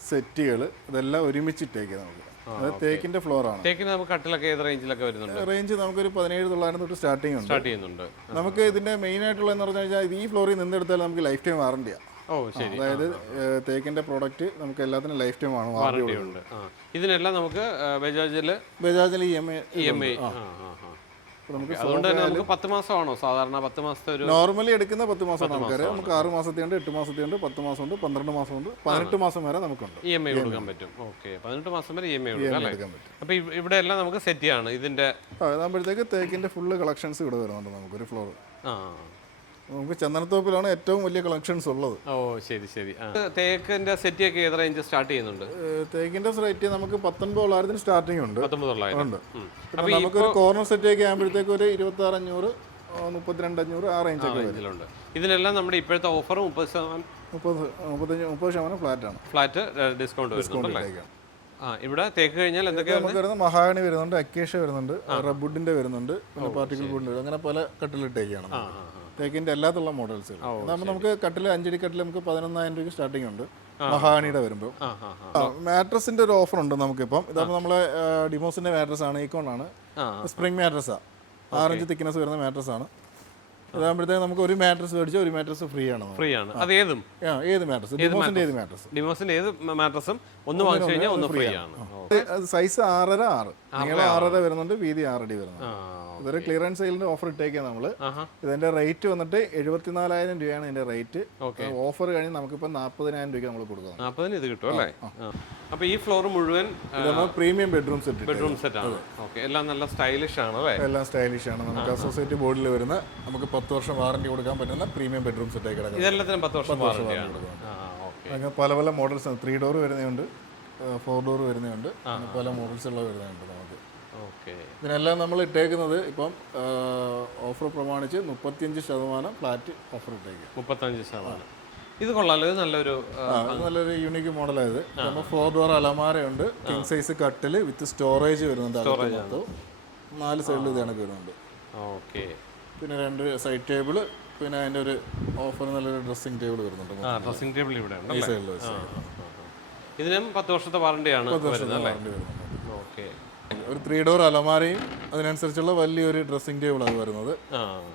സെറ്റുകൾ, ഇതെല്ലാം ഒരുമിച്ചിട്ടേക്കാം നമുക്ക്. അത് തേക്കിന്റെ ഫ്ലോർ ആണ്. നമുക്ക് കട്ടിലൊക്കെ ഏത് റേഞ്ചിലൊക്കെ വരുന്നുണ്ട്? റേഞ്ച് നമുക്കൊരു 17,900 തൊട്ട് സ്റ്റാർട്ട് ചെയ്യുന്നുണ്ട്. നമുക്ക് ഇതിന്റെ മെയിൻ ആയിട്ടുള്ളതെന്ന് പറഞ്ഞു കഴിഞ്ഞാൽ ഈ ഫ്ലോറിൽ നിന്നെടുത്താൽ നമുക്ക് ലൈഫ് ടൈം വാറണ്ടിയാണ്. അതായത് തേക്കിന്റെ പ്രോഡക്റ്റ് നമുക്ക് എല്ലാത്തിനും ലൈഫ് ടൈം ആണ് വാറണ്ടി ഉണ്ട്. ഇതിനെല്ലാം നമുക്ക് ബജാജിൽ EMI നമുക്ക് അതുകൊണ്ട് തന്നെ നമുക്ക് 10 മാസമാണോ സാധാരണ 10 മാസത്തെ ഒരു നോർമലി എടുക്കുന്ന 10 മാസമാണ് നമുക്കറിയാം. നമുക്ക് 6 മാസത്തെയുണ്ട്, 8 മാസത്തെയുണ്ട്, 10 മാസമുണ്ട്, 12 മാസമുണ്ട്, 18 മാസം വരെ നമുക്കുണ്ട്. EMI കൊടുക്കാൻ പറ്റും. ഓക്കെ, 18 മാസം വരെ EMI കൊടുക്കാം അല്ലേ? എടുക്കാൻ പറ്റും. അപ്പോൾ ഇവിടെ എല്ലാം നമുക്ക് സെറ്റ് ചെയ്യാണ് ഇതിന്റെ. അതാകുമ്പോഴത്തേക്ക് തേക്കിന്റെ ഫുള്ള് കളക്ഷൻസ് ഇവിടെ വരുന്നുണ്ട്. നമുക്കൊരു ഫ്ലോർ ആ, നമുക്ക് ചന്ദനത്തോപ്പിലാണ് ഏറ്റവും വലിയ കളക്ഷൻസ് ഉള്ളത്. ഓ ശരി ശരി. തേക്കിന്റെ സെറ്റ് ഒക്കെ ഏത് റേഞ്ച് സ്റ്റാർട്ട് ചെയ്യുന്നുണ്ട്? തേക്കിന്റെ റേറ്റ് നമുക്ക് 19,900 സ്റ്റാർട്ടിംഗ് ഉണ്ട്. 19,900 ഉണ്ട്. പിന്നെ നമുക്കൊരു കോർണർ സെറ്റ് ഒക്കെ ആകുമ്പോഴത്തേക്ക് ഒരു 26,500, 32,500 ആ റേഞ്ച് ഒക്കെ ഇതിലുണ്ട്. ഇതിനെല്ലാം നമ്മുടെ ഇപ്പോഴത്തെ ഓഫർ 30% ഫ്ലാറ്റ് ആണ്. ഫ്ലാറ്റ് ഡിസ്കൗണ്ട് വരുന്നുണ്ടല്ലേ? ആ, ഇവിടെ തേക്ക് കഴിഞ്ഞാൽ എന്തൊക്കെയാണ് നമുക്ക് വരുന്നത്? മഹാഗണി വരുന്നുണ്ട്, അക്കേഷ്യ വരുന്നുണ്ട്, റബ്ബുഡിന്റെ വരുന്നുണ്ട്, പിന്നെ പാർട്ടിക്കൽ വുഡ് വരുന്നുണ്ട്. അങ്ങനെ പല കട്ടിലിട്ടേക്കാണ് തേക്കിന്റെ എല്ലാത്തുള്ള മോഡൽസ്. അതാകുമ്പോൾ നമുക്ക് കട്ടിൽ 5 അടി കട്ടിൽ നമുക്ക് 11,000 രൂപയ്ക്ക് സ്റ്റാർട്ടിംഗ് ഉണ്ട് മഹാഗണിയുടെ വരുമ്പോൾ. മാട്രസിന്റെ ഒരു ഓഫർ ഉണ്ട് നമുക്കിപ്പം. ഇതാകുമ്പോൾ നമ്മളെ ഡിമോസിന്റെ മാട്രസ് ആണ്, ഈക്കോൺ ആണ്, സ്പ്രിംഗ് മാട്രസാണ്, 6 ഇഞ്ച് തിക്നെസ് വരുന്ന മാട്രസ് ആണ്. അതാകുമ്പോഴത്തേക്ക് നമുക്ക് ഒരു മാട്രസ് മേടിച്ചാൽ ഒരു മാട്രസ് ഫ്രീ ആണ്. ഫ്രീ ആണ്. അത് ഏതും ഏത് മാട്രസ്, ഡിമോസിന്റെ ഏത് മാട്രസ്, ഡിമോസിന്റെ ഏത് മാട്രസും ഒന്ന് വാങ്ങിച്ചു കഴിഞ്ഞാൽ ഒന്ന് ഫ്രീ ആണ്. സൈസ് 6.5 6 നീളം 6.5 വരുന്നുണ്ട്, വീതി 6 അടി വരുന്നുണ്ട്. ഇതൊരു ക്ലിയറൻസ് സെയിലിന്റെ ഓഫർ ഇട്ടേക്കാ നമ്മള്. ഇതിന്റെ റേറ്റ് വന്നിട്ട് 74,000 രൂപയാണ് ഇതിന്റെ റേറ്റ്. ഓഫർ കഴിഞ്ഞ് നമുക്കിപ്പോ 40,000 രൂപയ്ക്ക് നമ്മൾ കൊടുക്കാം. 40 ഇത് കിട്ടും അല്ലേ? അപ്പൊ ഈ ഫ്ലോർ മുഴുവൻ പ്രീമിയം ബെഡ്റൂം സെറ്റ് ആണ്. ഓക്കെ, എല്ലാം നല്ല സ്റ്റൈലിഷ് ആണ് അല്ലേ? എല്ലാം സ്റ്റൈലിഷ് ആണ്. നമുക്ക് അസോസിയേറ്റ് ബോർഡിൽ വരുന്ന നമുക്ക് 10 വർഷം വാറന്റി കൊടുക്കാൻ പറ്റുന്ന പ്രീമിയം ബെഡ്റൂം സെറ്റ് ആയി കിടക്കും. ഇതെല്ലാത്തിനും 10 വർഷം വാറന്റി ആണ്. അങ്ങനെ പല പല മോഡൽസ് ആണ്. 3 ഡോർ വരുന്നുണ്ട്, 4 ഡോർ വരുന്നുണ്ട്, പല മോഡൽസ് ഉള്ള വരുന്നുണ്ട് നമുക്ക്. ഇതിനെല്ലാം നമ്മൾ ഇട്ടേക്കുന്നത് ഇപ്പം ഓഫർ പ്രമാണിച്ച് 35% ഫ്ലാറ്റ് ഓഫർ ഇട്ടേക്കും. 35%. ഇത് കൊള്ളാലോ, ഇത് നല്ലൊരു യൂണിക് മോഡലായത്. നമ്മൾ 4 ഡോർ അലമാരയുണ്ട്, കിങ് സൈസ് കട്ടില് വിത്ത് സ്റ്റോറേജ് വരുന്നുണ്ട്. 4 സൈഡിൽ ഇത് കണക്ക് വരുന്നുണ്ട്. പിന്നെ 2 സൈഡ് ടേബിള്, പിന്നെ അതിന്റെ ഒരു ഓഫർ നല്ലൊരു ഡ്രസ്സിംഗ് ടേബിൾ വരുന്നുണ്ട്. ഡ്രസ്സിംഗ് ടേബിൾ ഇവിടെ ഉണ്ട്. ഇതിനും 10 വർഷത്തെ വാറണ്ടിയാണ് വരുന്നത്. ഒരു 3 ഡോർ അലമാരയും അതിനനുസരിച്ചുള്ള വലിയൊരു ഡ്രസ്സിംഗ് ടേബിൾ ആണ് വരുന്നത്.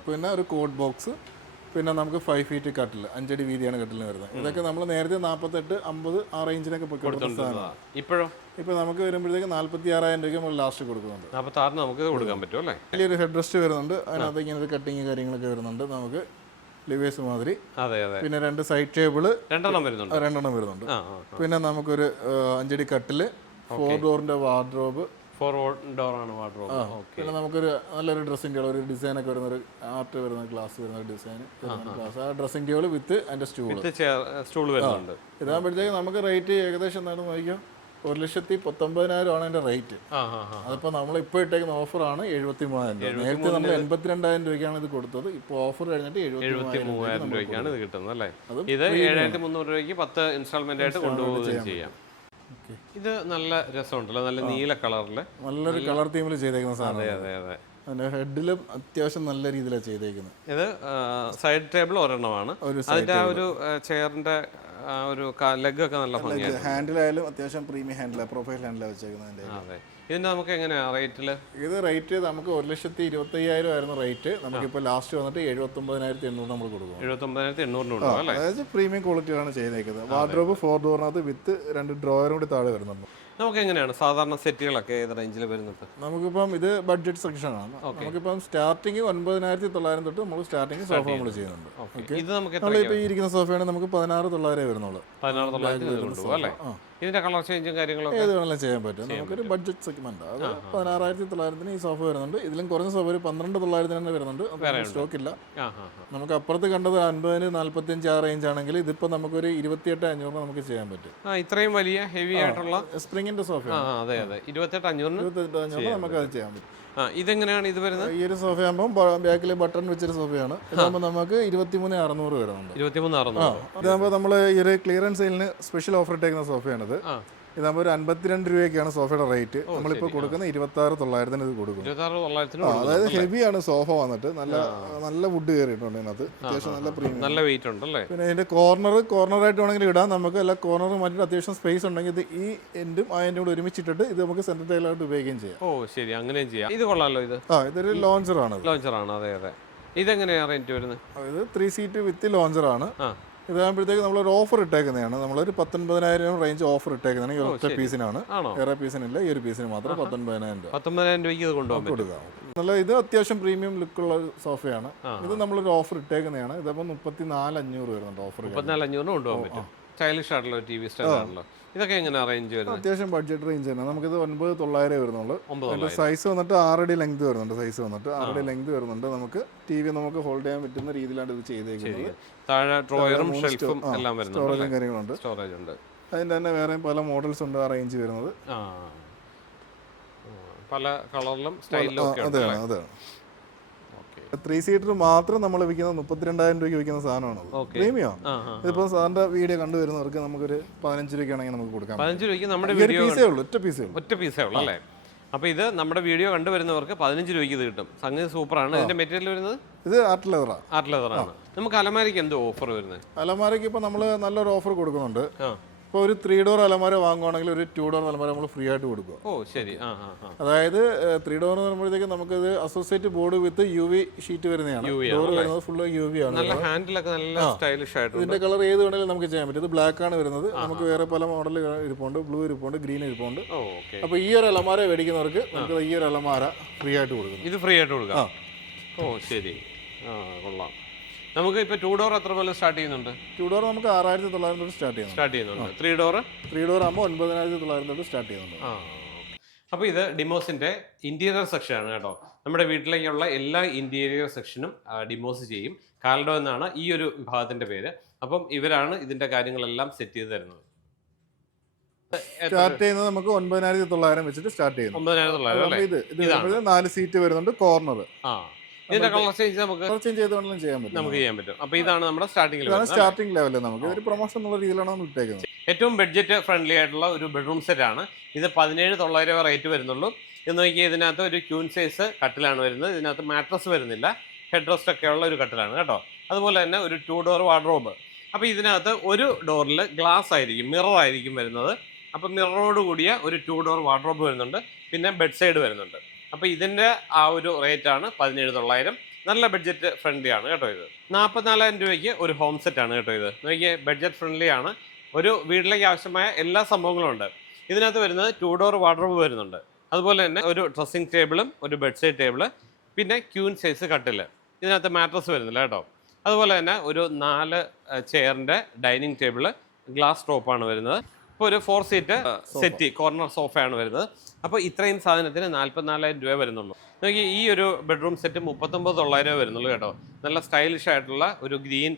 പിന്നെ ഒരു കോട്ട് ബോക്സ്, പിന്നെ നമുക്ക് 5 ഫീറ്റ് കട്ടിൽ, 5 അടി വീതിയാണ് കട്ടിലിന് വരുന്നത്. ഇതൊക്കെ നമ്മൾ നേരത്തെ 48, 50 ആ റേഞ്ചിനൊക്കെ ഇപ്പൊ നമുക്ക് വരുമ്പോഴത്തേക്ക് 46,000 രൂപയ്ക്ക് നമ്മൾ ലാസ്റ്റ് കൊടുക്കുന്നുണ്ട്. 46 നമുക്ക് കൊടുക്കാൻ പറ്റും അല്ലേ? വലിയൊരു ഹെഡ് റെസ്റ്റ് വരുന്നുണ്ട്, അതിനകത്ത് ഇങ്ങനെ ഒരു കട്ടിങ് കാര്യങ്ങളൊക്കെ വരുന്നുണ്ട് നമുക്ക്, ലിവേഴ്സ് മാതിരി. പിന്നെ 2 സൈഡ് ടേബിള് 2 വരുന്നുണ്ട്. പിന്നെ നമുക്കൊരു 5 അടി കട്ടില്, 4 ഡോറിന്റെ വാർഡ്രോബ്. പിന്നെ നമുക്കൊരു നല്ലൊരു ഡ്രസ്സിംഗ് ടേബിൾ, ഒരു ഡിസൈൻ ഒക്കെ വരുന്ന ഒരു ആർട്ട് വരുന്ന ഗ്ലാസ് വരുന്ന ഡിസൈൻ ഗ്ലാസ്, ആ ഡ്രസ്സിംഗ് ടേബിൾ വിത്ത് അതിന്റെ സ്റ്റൂൾ വരുന്നുണ്ട്. ഇതാകുമ്പോഴത്തേക്ക് നമുക്ക് റേറ്റ് ഏകദേശം എന്താണ് നോക്കിയോ, 1,19,000 ആണ് അതിന്റെ റേറ്റ്. അതിപ്പോ നമ്മൾ ഇപ്പൊ ഇട്ടേക്കുന്ന ഓഫറാണ് 73,000 രൂപ. നേരത്തെ നമ്മൾ 82,000 രൂപയ്ക്കാണ് ഇത് കൊടുത്തത്. ഇപ്പൊ ഓഫർ കഴിഞ്ഞിട്ട് 73,000 രൂപയ്ക്കാണ് ഇത് കിട്ടുന്നത് അല്ലേ? ഇത് 7,300 രൂപയ്ക്ക് 10 ഇൻസ്റ്റാൾമെന്റ് ആയിട്ട് കൊണ്ടുപോവുകയും ചെയ്യാം. ഇത് നല്ല രസമുണ്ടല്ലോ, നല്ല നീല കളറില്, നല്ലൊരു കളർ തീമിൽ ചെയ്തേക്കുന്ന സാധനം. അതിന്റെ ഹെഡിലും അത്യാവശ്യം നല്ല രീതിയിലാണ് ചെയ്തേക്കുന്നത്. ഇത് സൈഡ് ടേബിൾ ഒരെണ്ണമാണ്. അതിന്റെ ആ ഒരു ചെയറിന്റെ ഒരു ലെഗ് ഒക്കെ നല്ല ഭംഗിയാണ്. ഹാൻഡിലായാലും അത്യാവശ്യം പ്രീമിയം ഹാൻഡിലാണ്, പ്രൊഫൈൽ ഹാൻഡിലാണ് വെച്ചേക്കുന്നത്. അതെ. ഇതിന്റെ നമുക്ക് എങ്ങനെയാ റേറ്റില്? ഇത് റേറ്റ് നമുക്ക് 1,25,000 ആയിരുന്നു റേറ്റ്. നമുക്കിപ്പോ ലാസ്റ്റ് വന്നിട്ട് 79,800 നമ്മൾ കൊടുക്കും. 79,800 അതായത് പ്രീമിയം ക്വാളിറ്റിയാണ് ചെയ്തേക്കുന്നത്. വാർഡ്രോബ് 4 ഡോറിനകത്ത് വിത്ത് 2 ഡ്രോയറും കൂടി താഴെ വരുന്നുണ്ട്. നമുക്ക് എങ്ങനെയാണ് സാധാരണ സെറ്റുകളൊക്കെ ഏത് റേഞ്ചിൽ വരുന്നത്? നമുക്കിപ്പം ഇത് ബഡ്ജറ്റ് സെക്ഷൻ ആണ്. നമുക്കിപ്പം സ്റ്റാർട്ടിങ് 9,900 തൊട്ട് നമ്മൾ സ്റ്റാർട്ടിങ് സോഫ നമ്മൾ ചെയ്യുന്നുണ്ട്. നമ്മളിപ്പോ ഈ ഇരിക്കുന്ന സോഫയാണ് നമുക്ക് 16,900 വരുന്നുള്ളൂ. 16,900 ഇതിന്റെ കളർ ചേഞ്ചും കാര്യങ്ങളൊക്കെ ഏത് വേണമെങ്കിലും ചെയ്യാൻ പറ്റും. നമുക്കൊരു ബഡ്ജറ്റ് സെഗ്മെന്റ് അത് 16,900 ഈ സോഫ വരുന്നുണ്ട്. ഇതിലും കുറഞ്ഞ സോഫ ഒരു 12,900 തന്നെ വരുന്നുണ്ട്. സ്റ്റോക്ക് ഇല്ല. നമുക്ക് അപ്പുറത്ത് കണ്ടത് 50, 45 ആ റേഞ്ച് ആണെങ്കിൽ ഇതിപ്പോ നമുക്കൊരു 28,500 നമുക്ക് ചെയ്യാൻ പറ്റും. ഇത്രയും വലിയ ഹെവി ആയിട്ടുള്ള സ്പ്രിങ്ങിന്റെ സോഫ 28,500 നമുക്ക് അത് ചെയ്യാൻ പറ്റും. ഇതെങ്ങനെയാണ് ഇത് വരുന്നത്? ഈ ഒരു സോഫ ആകുമ്പോൾ ബാക്കിൽ ബട്ടൺ വെച്ചൊരു സോഫയാണ്. ഇതാകുമ്പോൾ നമുക്ക് 23,600 വരുന്നുണ്ട്. 23,600. ഇതാകുമ്പോൾ നമ്മൾ ഈ ഒരു ക്ലിയറൻസ് സെയിലിന് സ്പെഷ്യൽ ഓഫർ ഇട്ടേക്കുന്ന സോഫയാണിത്. ഇതാകുമ്പോൾ ഒരു 52 രൂപയ്ക്കാണ് സോഫയുടെ റേറ്റ്. നമ്മളിപ്പോൾ കൊടുക്കുന്ന 26,900 ഇത് കൊടുക്കും. അതായത് ഹെവിയാണ് സോഫ വന്നിട്ട്, നല്ല വുഡ് കയറിയിട്ടുണ്ട് ഇതിനകത്ത്. അത്യാവശ്യം നല്ല പ്രീമിയം, നല്ല വെയിറ്റ് ഉണ്ടല്ലേ. പിന്നെ ഇതിന്റെ കോർണറായിട്ട് വേണമെങ്കിൽ ഇടാം നമുക്ക്. എല്ലാ കോർണർ മാറ്റിയിട്ട് അത്യാവശ്യം സ്പേസ് ഉണ്ടെങ്കിൽ ഇത് ഈ എൻഡും ആ എൻഡും കൂടെ ഒരുമിച്ചിട്ടിട്ട് ഇത് നമുക്ക് സെന്റർ ടൈലായിട്ട് ഉപയോഗിക്കുകയും ചെയ്യാം. ഓ ശരി, അങ്ങനെയും ചെയ്യാം. ഇത് കൊള്ളാമല്ലോ. ഇതൊരു ലോഞ്ചറാണ്. അതെ. ഇതെങ്ങനെയാണ് റേറ്റ് വരുന്നത്? ഇത് 3 സീറ്റ് വിത്ത് ലോഞ്ചറാണ്. ഇതാകുമ്പോഴത്തേക്ക് നമ്മളൊരു ഓഫർ ഇട്ടേക്കുന്നതാണ്. നമ്മളൊരു 19,000 റേഞ്ച് ഓഫർ ഇട്ടേക്കുന്നതാണ്. ഈ ഒറ്റ പീസിനാണ്, വേറെ പീസിനില്ല. ഈ ഒരു പീസിന് മാത്രം 19,000 രൂപ. 19,000 രൂപയ്ക്ക് ഇത് കൊണ്ടുപോകാം. നല്ല ഇത് അത്യാവശ്യം പ്രീമിയം ലുക്കുള്ള സോഫയാണ്. ഇത് നമ്മളൊരു ഓഫർ ഇട്ടേക്കുന്നതാണ്. ഇതിപ്പോൾ 34,500 വരുന്നുണ്ട് ഓഫർ. 34,500 കൊണ്ടുപോകാൻ പറ്റും. സ്റ്റൈലിഷ് ആയിട്ടുള്ള ടി വി സ്റ്റാൻഡാണല്ലോ. ഇതൊക്കെ എങ്ങനെ അറേഞ്ച് വരുന്നത്? അത്യാവശ്യം ബഡ്ജറ്റ് റേഞ്ച് തന്നെ. നമുക്കിത് 9,900 വരുന്നുള്ളൂ. സൈസ് വന്നിട്ട് 6 അടി ലെങ്ത് വരുന്നുണ്ട്. സൈസ് വന്നിട്ട് 6 അടി ലെങ്ത് വരുന്നുണ്ട്. നമുക്ക് ടി വി നമുക്ക് ഹോൾഡ് ചെയ്യാൻ പറ്റുന്ന രീതിയിലാണ് ഇത് ചെയ്തേക്കുന്നത്. താഴെ ഡ്രോയറും ഷെൽഫും എല്ലാം വരുന്നുണ്ട്. സ്റ്റോറേജും കാര്യങ്ങളുണ്ട്. സ്റ്റോറേജ് ഉണ്ട്. അതിൻ്റെ തന്നെ വേറെ പല മോഡൽസ് ഉണ്ട് ആ റേഞ്ച് വരുന്നത്. പല കളറിലും സ്റ്റൈലിലും ഒക്കെ. അതാണ് അതാണ് 3 സീറ്റർ മാത്രം നമ്മൾ വിൽക്കുന്നത് 32,000 രൂപയ്ക്ക് വിൽക്കുന്ന സാധനമാണ്. പ്രീമിയം. ഇതിപ്പോൾ സാറിന്റെ വീഡിയോ കണ്ടുവരുന്നവർക്ക് നമുക്കൊരു 15 രൂപയ്ക്കാണെങ്കിൽ നമുക്ക് കൊടുക്കാം. 15 രൂപയ്ക്ക് നമ്മുടെ പീസേ ഉള്ളൂ, ഒറ്റ പീസേ ഉള്ളൂ അല്ലേ? അപ്പോൾ ഇത് നമ്മുടെ വീഡിയോ കണ്ടുവരുന്നവർക്ക് 15 രൂപയ്ക്ക് ഇത് കിട്ടും. സംഗതി സൂപ്പറാണ്. ഇതിന്റെ മെറ്റീരിയൽ വരുന്നത് ഇത് ആർട്ട് ലെതറാണ്. നമുക്ക് അലമാരയ്ക്ക് എന്തോ ഓഫർ വരുന്നത്? അലമാരയ്ക്ക് ഇപ്പോൾ നമ്മൾ നല്ലൊരു ഓഫർ കൊടുക്കുന്നുണ്ട്. ഇപ്പോൾ ഒരു 3 ഡോർ അലമാര വാങ്ങുവാണെങ്കിൽ ഒരു 2 ഡോർ അലമാര നമ്മൾ ഫ്രീ ആയിട്ട് കൊടുക്കുക. ഓ ശരി. അതായത് 3 ഡോർ എന്ന് പറയുമ്പോഴത്തേക്ക് നമുക്കത് അസോസിയേറ്റ് ബോർഡ് വിത്ത് UV ഷീറ്റ് വരുന്നതാണ്. ഡോർ വരുന്നത് ഫുള്ള് UV ആണ്. നല്ല ഹാൻഡിലൊക്കെ നല്ല സ്റ്റൈലിഷ് ആയിട്ട്. ഇതിന്റെ കളർ ഏത് വേണമെങ്കിലും നമുക്ക് ചെയ്യാൻ പറ്റും. ഇത് ബ്ലാക്ക് ആണ് വരുന്നത്. നമുക്ക് വേറെ പല മോഡൽ ഇരിപ്പുണ്ട്. ബ്ലൂ ഇരിപ്പുണ്ട്, ഗ്രീൻ ഇരിപ്പുണ്ട്. അപ്പോൾ ഈ ഒരു അലമാര മേടിക്കുന്നവർക്ക് നമുക്ക് ഈ ഒരു അലമാര ഫ്രീ ആയിട്ട് കൊടുക്കും. ഇത് ഫ്രീ ആയിട്ട് കൊടുക്കാം. ഓ ശരി. കൊള്ളാം. നമുക്ക് ഇപ്പോൾ 2 ഡോർ എത്ര പോലെ സ്റ്റാർട്ട് ചെയ്യുന്നുണ്ട്? 2 ഡോർ നമുക്ക് 6,900 സ്റ്റാർട്ട് ചെയ്യുന്നുണ്ട്. 3 ഡോർ 3 ഡോർ ആകുമ്പോൾ 9,900 സ്റ്റാർട്ട് ചെയ്യുന്നുണ്ട്. അപ്പോൾ ഇത് ഡിമോസിന്റെ ഇന്റീരിയർ സെക്ഷൻ ആണ് കേട്ടോ. നമ്മുടെ വീട്ടിലേക്കുള്ള എല്ലാ ഇന്റീരിയർ സെക്ഷനും ഡിമോസ് ചെയ്യും. കാൽഡോ എന്നാണ് ഈ ഒരു വിഭാഗത്തിന്റെ പേര്. അപ്പം ഇവരാണ് ഇതിന്റെ കാര്യങ്ങളെല്ലാം സെറ്റ് ചെയ്ത് തരുന്നത്. സ്റ്റാർട്ട് ചെയ്യുന്നത് നമുക്ക് 9,900 വെച്ചിട്ട് സ്റ്റാർട്ട് ചെയ്യുന്നു. 9,900 ഇത് 4 സീറ്റ് വരുന്നുണ്ട്. കോർണർ ഇതിന്റെ കളർ ചേഞ്ച് നമുക്ക് ചെയ്യാൻ പറ്റും. അപ്പോൾ ഇതാണ് നമ്മുടെ സ്റ്റാർട്ടിംഗ് ലെവൽ. നമുക്ക് ഒരു പ്രൊമോഷൻ എന്നുള്ള രീതിയിലാണ് നമ്മൾ ഇട്ടേക്കുന്നത്. ഏറ്റവും ബഡ്ജറ്റ് ഫ്രണ്ട്ലി ആയിട്ടുള്ള ഒരു ബെഡ്റൂം സെറ്റ് ആണ് ഇത്. 17,900 റേറ്റ് വരുന്നുള്ളൂ. എന്ന് നോക്കിയാൽ ഇതിനകത്ത് ഒരു ക്യൂൻ സൈസ് കട്ടിലാണ് വരുന്നത്. ഇതിനകത്ത് മാട്രസ് വരുന്നില്ല. ഹെഡ് റെസ്റ്റ് ഒക്കെ ഉള്ള ഒരു കട്ടിലാണ് കേട്ടോ. അതുപോലെ തന്നെ ഒരു 2 ഡോർ വാർഡ്രോബ്. അപ്പോൾ ഇതിനകത്ത് ഒരു ഡോറിൽ ഗ്ലാസ് ആയിരിക്കും, മിറർ ആയിരിക്കും വരുന്നത്. അപ്പം മിററോട് കൂടിയ ഒരു 2 ഡോർ വാർഡ്രോബ് വരുന്നുണ്ട്. പിന്നെ ബെഡ് സൈഡ് വരുന്നുണ്ട്. അപ്പോൾ ഇതിൻ്റെ ആ ഒരു റേറ്റാണ് 17,900. നല്ല ബഡ്ജറ്റ് ഫ്രണ്ട്ലി ആണ് കേട്ടോ. ഇത് 44,000 രൂപയ്ക്ക് ഒരു ഹോം സെറ്റ് ആണ് കേട്ടോ. ഇത് നോക്കിയേ, ബഡ്ജറ്റ് ഫ്രണ്ട്ലി ആണ്. ഒരു വീട്ടിലേക്ക് ആവശ്യമായ എല്ലാ സംഭവങ്ങളും ഉണ്ട്. ഇതിനകത്ത് വരുന്നത് 2 ഡോർ വാർഡ്രോബ് വരുന്നുണ്ട്. അതുപോലെ തന്നെ ഒരു ഡ്രസ്സിംഗ് ടേബിളും ഒരു ബെഡ് സൈഡ് ടേബിള്, പിന്നെ ക്യൂൻ സൈസ് കട്ടില്. ഇതിനകത്ത് മാട്രസ് വരുന്നില്ല കേട്ടോ. അതുപോലെ തന്നെ ഒരു 4 ചെയറിൻ്റെ ഡൈനിങ് ടേബിള്, ഗ്ലാസ് ടോപ്പാണ് വരുന്നത്. ഇപ്പോൾ ഒരു 4 സീറ്റ് സെറ്റി കോർണർ സോഫയാണ് വരുന്നത്. അപ്പോൾ ഇത്രയും സാധനത്തിന് 44,000 രൂപ വരുന്നുള്ളൂ. നോക്കി, ഈ ഒരു ബെഡ്റൂം സെറ്റ് 39,900 വരുന്നുള്ളൂ കേട്ടോ. നല്ല സ്റ്റൈലിഷ് ആയിട്ടുള്ള ഒരു ഗ്രീൻ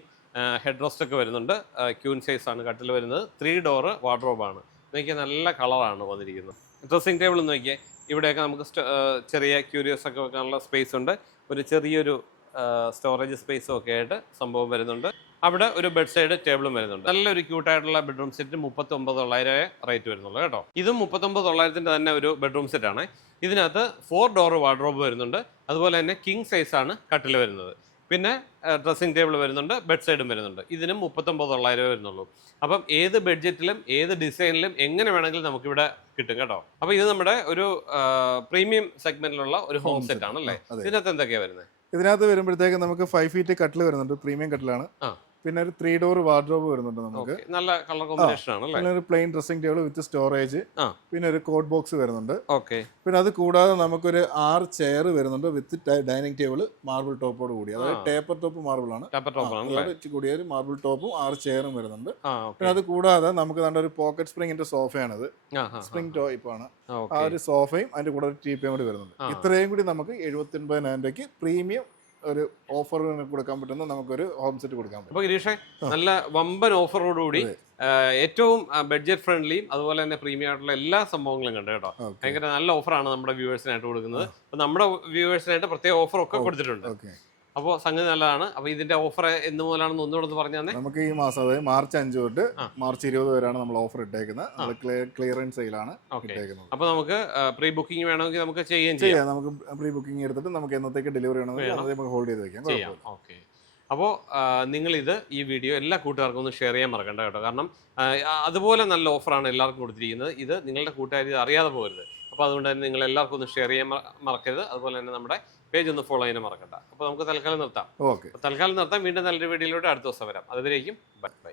ഹെഡ് റെസ്റ്റ് ഒക്കെ വരുന്നുണ്ട്. ക്യൂൻ സൈസ് ആണ് കട്ടിൽ വരുന്നത്. 3 ഡോർ വാർഡ്രോബാണ്. നോക്കിയാൽ നല്ല കളറാണ് വന്നിരിക്കുന്നത്. ഡ്രസ്സിംഗ് ടേബിൾ നോക്കിയാൽ ഇവിടെയൊക്കെ നമുക്ക് ചെറിയ ക്യൂരിയസ് ഒക്കെ വെക്കാനുള്ള സ്പേസ് ഉണ്ട്. ഒരു ചെറിയൊരു സ്റ്റോറേജ് സ്പേസും ഒക്കെ ആയിട്ട് സംഭവം വരുന്നുണ്ട്. അവിടെ ഒരു ബെഡ് സൈഡ് ടേബിളും വരുന്നുണ്ട്. നല്ലൊരു ക്യൂട്ടായിട്ടുള്ള ബെഡ്റൂം സെറ്റ് 39,900 റേറ്റ് വരുന്നുള്ളൂ കേട്ടോ. ഇതും 39,900 തന്നെ ഒരു ബെഡ്റൂം സെറ്റ് ആണ്. ഇതിനകത്ത് 4 ഡോർ വാർഡ്രോബ് വരുന്നുണ്ട്. അതുപോലെ തന്നെ കിങ് സൈസ് ആണ് കട്ടിൽ വരുന്നത്. പിന്നെ ഡ്രസ്സിംഗ് ടേബിൾ വരുന്നുണ്ട്, ബെഡ് സൈഡും വരുന്നുണ്ട്. ഇതിനും 39,900 വരുന്നുള്ളൂ. അപ്പം ഏത് ബഡ്ജറ്റിലും ഏത് ഡിസൈനിലും എങ്ങനെ വേണമെങ്കിലും നമുക്കിവിടെ കിട്ടും കേട്ടോ. അപ്പോൾ ഇത് നമ്മുടെ ഒരു പ്രീമിയം സെഗ്മെന്റിലുള്ള ഒരു ഹോം സെറ്റ് ആണല്ലേ. ഇതിനകത്ത് എന്തൊക്കെയാണ് വരുന്നത്? ഇതിനകത്ത് വരുമ്പോഴത്തേക്ക് നമുക്ക് 5 ഫീറ്റ് കട്ടിൽ വരുന്നുണ്ട്. പ്രീമിയം കട്ടിലാണ്. പിന്നെ ഒരു 3 ഡോർ വാർഡ്രോബ് വരുന്നുണ്ട് നമുക്ക്. നല്ല കളർ കോമ്പിനേഷൻ ആണ്. പിന്നെ ഒരു plain dressing table with storage. പിന്നെ ഒരു കോട്ട് ബോക്സ് വരുന്നുണ്ട്. ഓക്കെ. പിന്നെ അത് കൂടാതെ നമുക്കൊരു 6 ചെയർ വരുന്നുണ്ട് വിത്ത് ഡൈനിങ് ടേബിൾ, മാർബിൾ ടോപ്പോട് കൂടി. അതായത് ടേപ്പർ ടോപ്പ് മാർബിൾ ആണ്. കൂടിയ ഒരു മാർബിൾ ടോപ്പും 6 ചെയറും വരുന്നുണ്ട്. പിന്നെ അത് കൂടാതെ നമുക്ക് നല്ല ഒരു പോക്കറ്റ് സ്പ്രിങ്ങിന്റെ സോഫയാണിത്. സ്പ്രിംഗ് ടോപ്പ് ആണ്. ആ ഒരു സോഫയും അതിന്റെ കൂടെ ഒരു ടീപ്പയും കൂടി വരുന്നുണ്ട്. ഇത്രയും കൂടി നമുക്ക് 79,000 രൂപയ്ക്ക് പ്രീമിയം ഒരു ഓഫർ കൊടുക്കാൻ പറ്റുന്ന നമുക്കൊരു ഹോം സെറ്റ് കൊടുക്കാൻ പറ്റും. അപ്പോൾ ഗിരീഷേ, നല്ല വമ്പൻ ഓഫറോടുകൂടി ഏറ്റവും ബഡ്ജറ്റ് ഫ്രണ്ട്ലിയും അതുപോലെ തന്നെ പ്രീമിയം ആയിട്ടുള്ള എല്ലാ സംഭവങ്ങളും കണ്ടു കേട്ടോ. ഭയങ്കര നല്ല ഓഫറാണ് നമ്മുടെ വ്യൂവേഴ്സിനായിട്ട് കൊടുക്കുന്നത്. അപ്പോൾ നമ്മുടെ വ്യൂവേഴ്സിനായിട്ട് പ്രത്യേക ഓഫറൊക്കെ കൊടുത്തിട്ടുണ്ട്. അപ്പോൾ സംഗതി നല്ലതാണ്. അപ്പോൾ ഇതിന്റെ ഓഫർ എന്ന് മുതലാണെന്ന് ഒന്നുകൂടെ പറഞ്ഞു തന്നെ. നമുക്ക് ഈ മാസം, അതായത് മാർച്ച് 5 തൊട്ട് മാർച്ച് 20 വരെയാണ് നമ്മൾ ഓഫർ ഇട്ടേക്കുന്നത്. ക്ലിയറൻസ് സെയിലാണ് ഇട്ടേക്കുന്നത്. അപ്പോൾ നമുക്ക് പ്രീ ബുക്കിംഗ് വേണമെങ്കിൽ നമുക്ക് ചെയ്യാം. നമുക്ക് പ്രീ ബുക്കിംഗ് എടുത്തിട്ട് നമുക്ക് എന്നത്തേക്ക് ഡെലിവറി വേണമെങ്കിൽ നമുക്ക് ഹോൾഡ് ചെയ്ത് വെക്കാം. ഓക്കെ. അപ്പോൾ നിങ്ങളിത് ഈ വീഡിയോ എല്ലാ കൂട്ടുകാർക്കും ഒന്ന് ഷെയർ ചെയ്യാൻ മറക്കണ്ട കേട്ടോ. കാരണം അതുപോലെ നല്ല ഓഫറാണ് എല്ലാവർക്കും കൊടുത്തിരിക്കുന്നത്. ഇത് നിങ്ങളുടെ കൂട്ടുകാർ ഇത് അറിയാതെ പോകരുത്. അപ്പോൾ അതുകൊണ്ട് തന്നെ നിങ്ങൾ എല്ലാവർക്കും ഒന്ന് ഷെയർ ചെയ്യാൻ മറക്കരുത്. അതുപോലെ തന്നെ നമ്മുടെ പേജ് ഒന്ന് ഫോളോ ചെയ്യാൻ മറക്കണ്ട. അപ്പോൾ നമുക്ക് തൽക്കാലം നിർത്താം. ഓക്കെ, തൽക്കാലം നിർത്താം. വീണ്ടും നല്ലൊരു വീഡിയോയിലൂടെ അടുത്ത ദിവസം വരാം. അതുവരേക്കും ബൈ.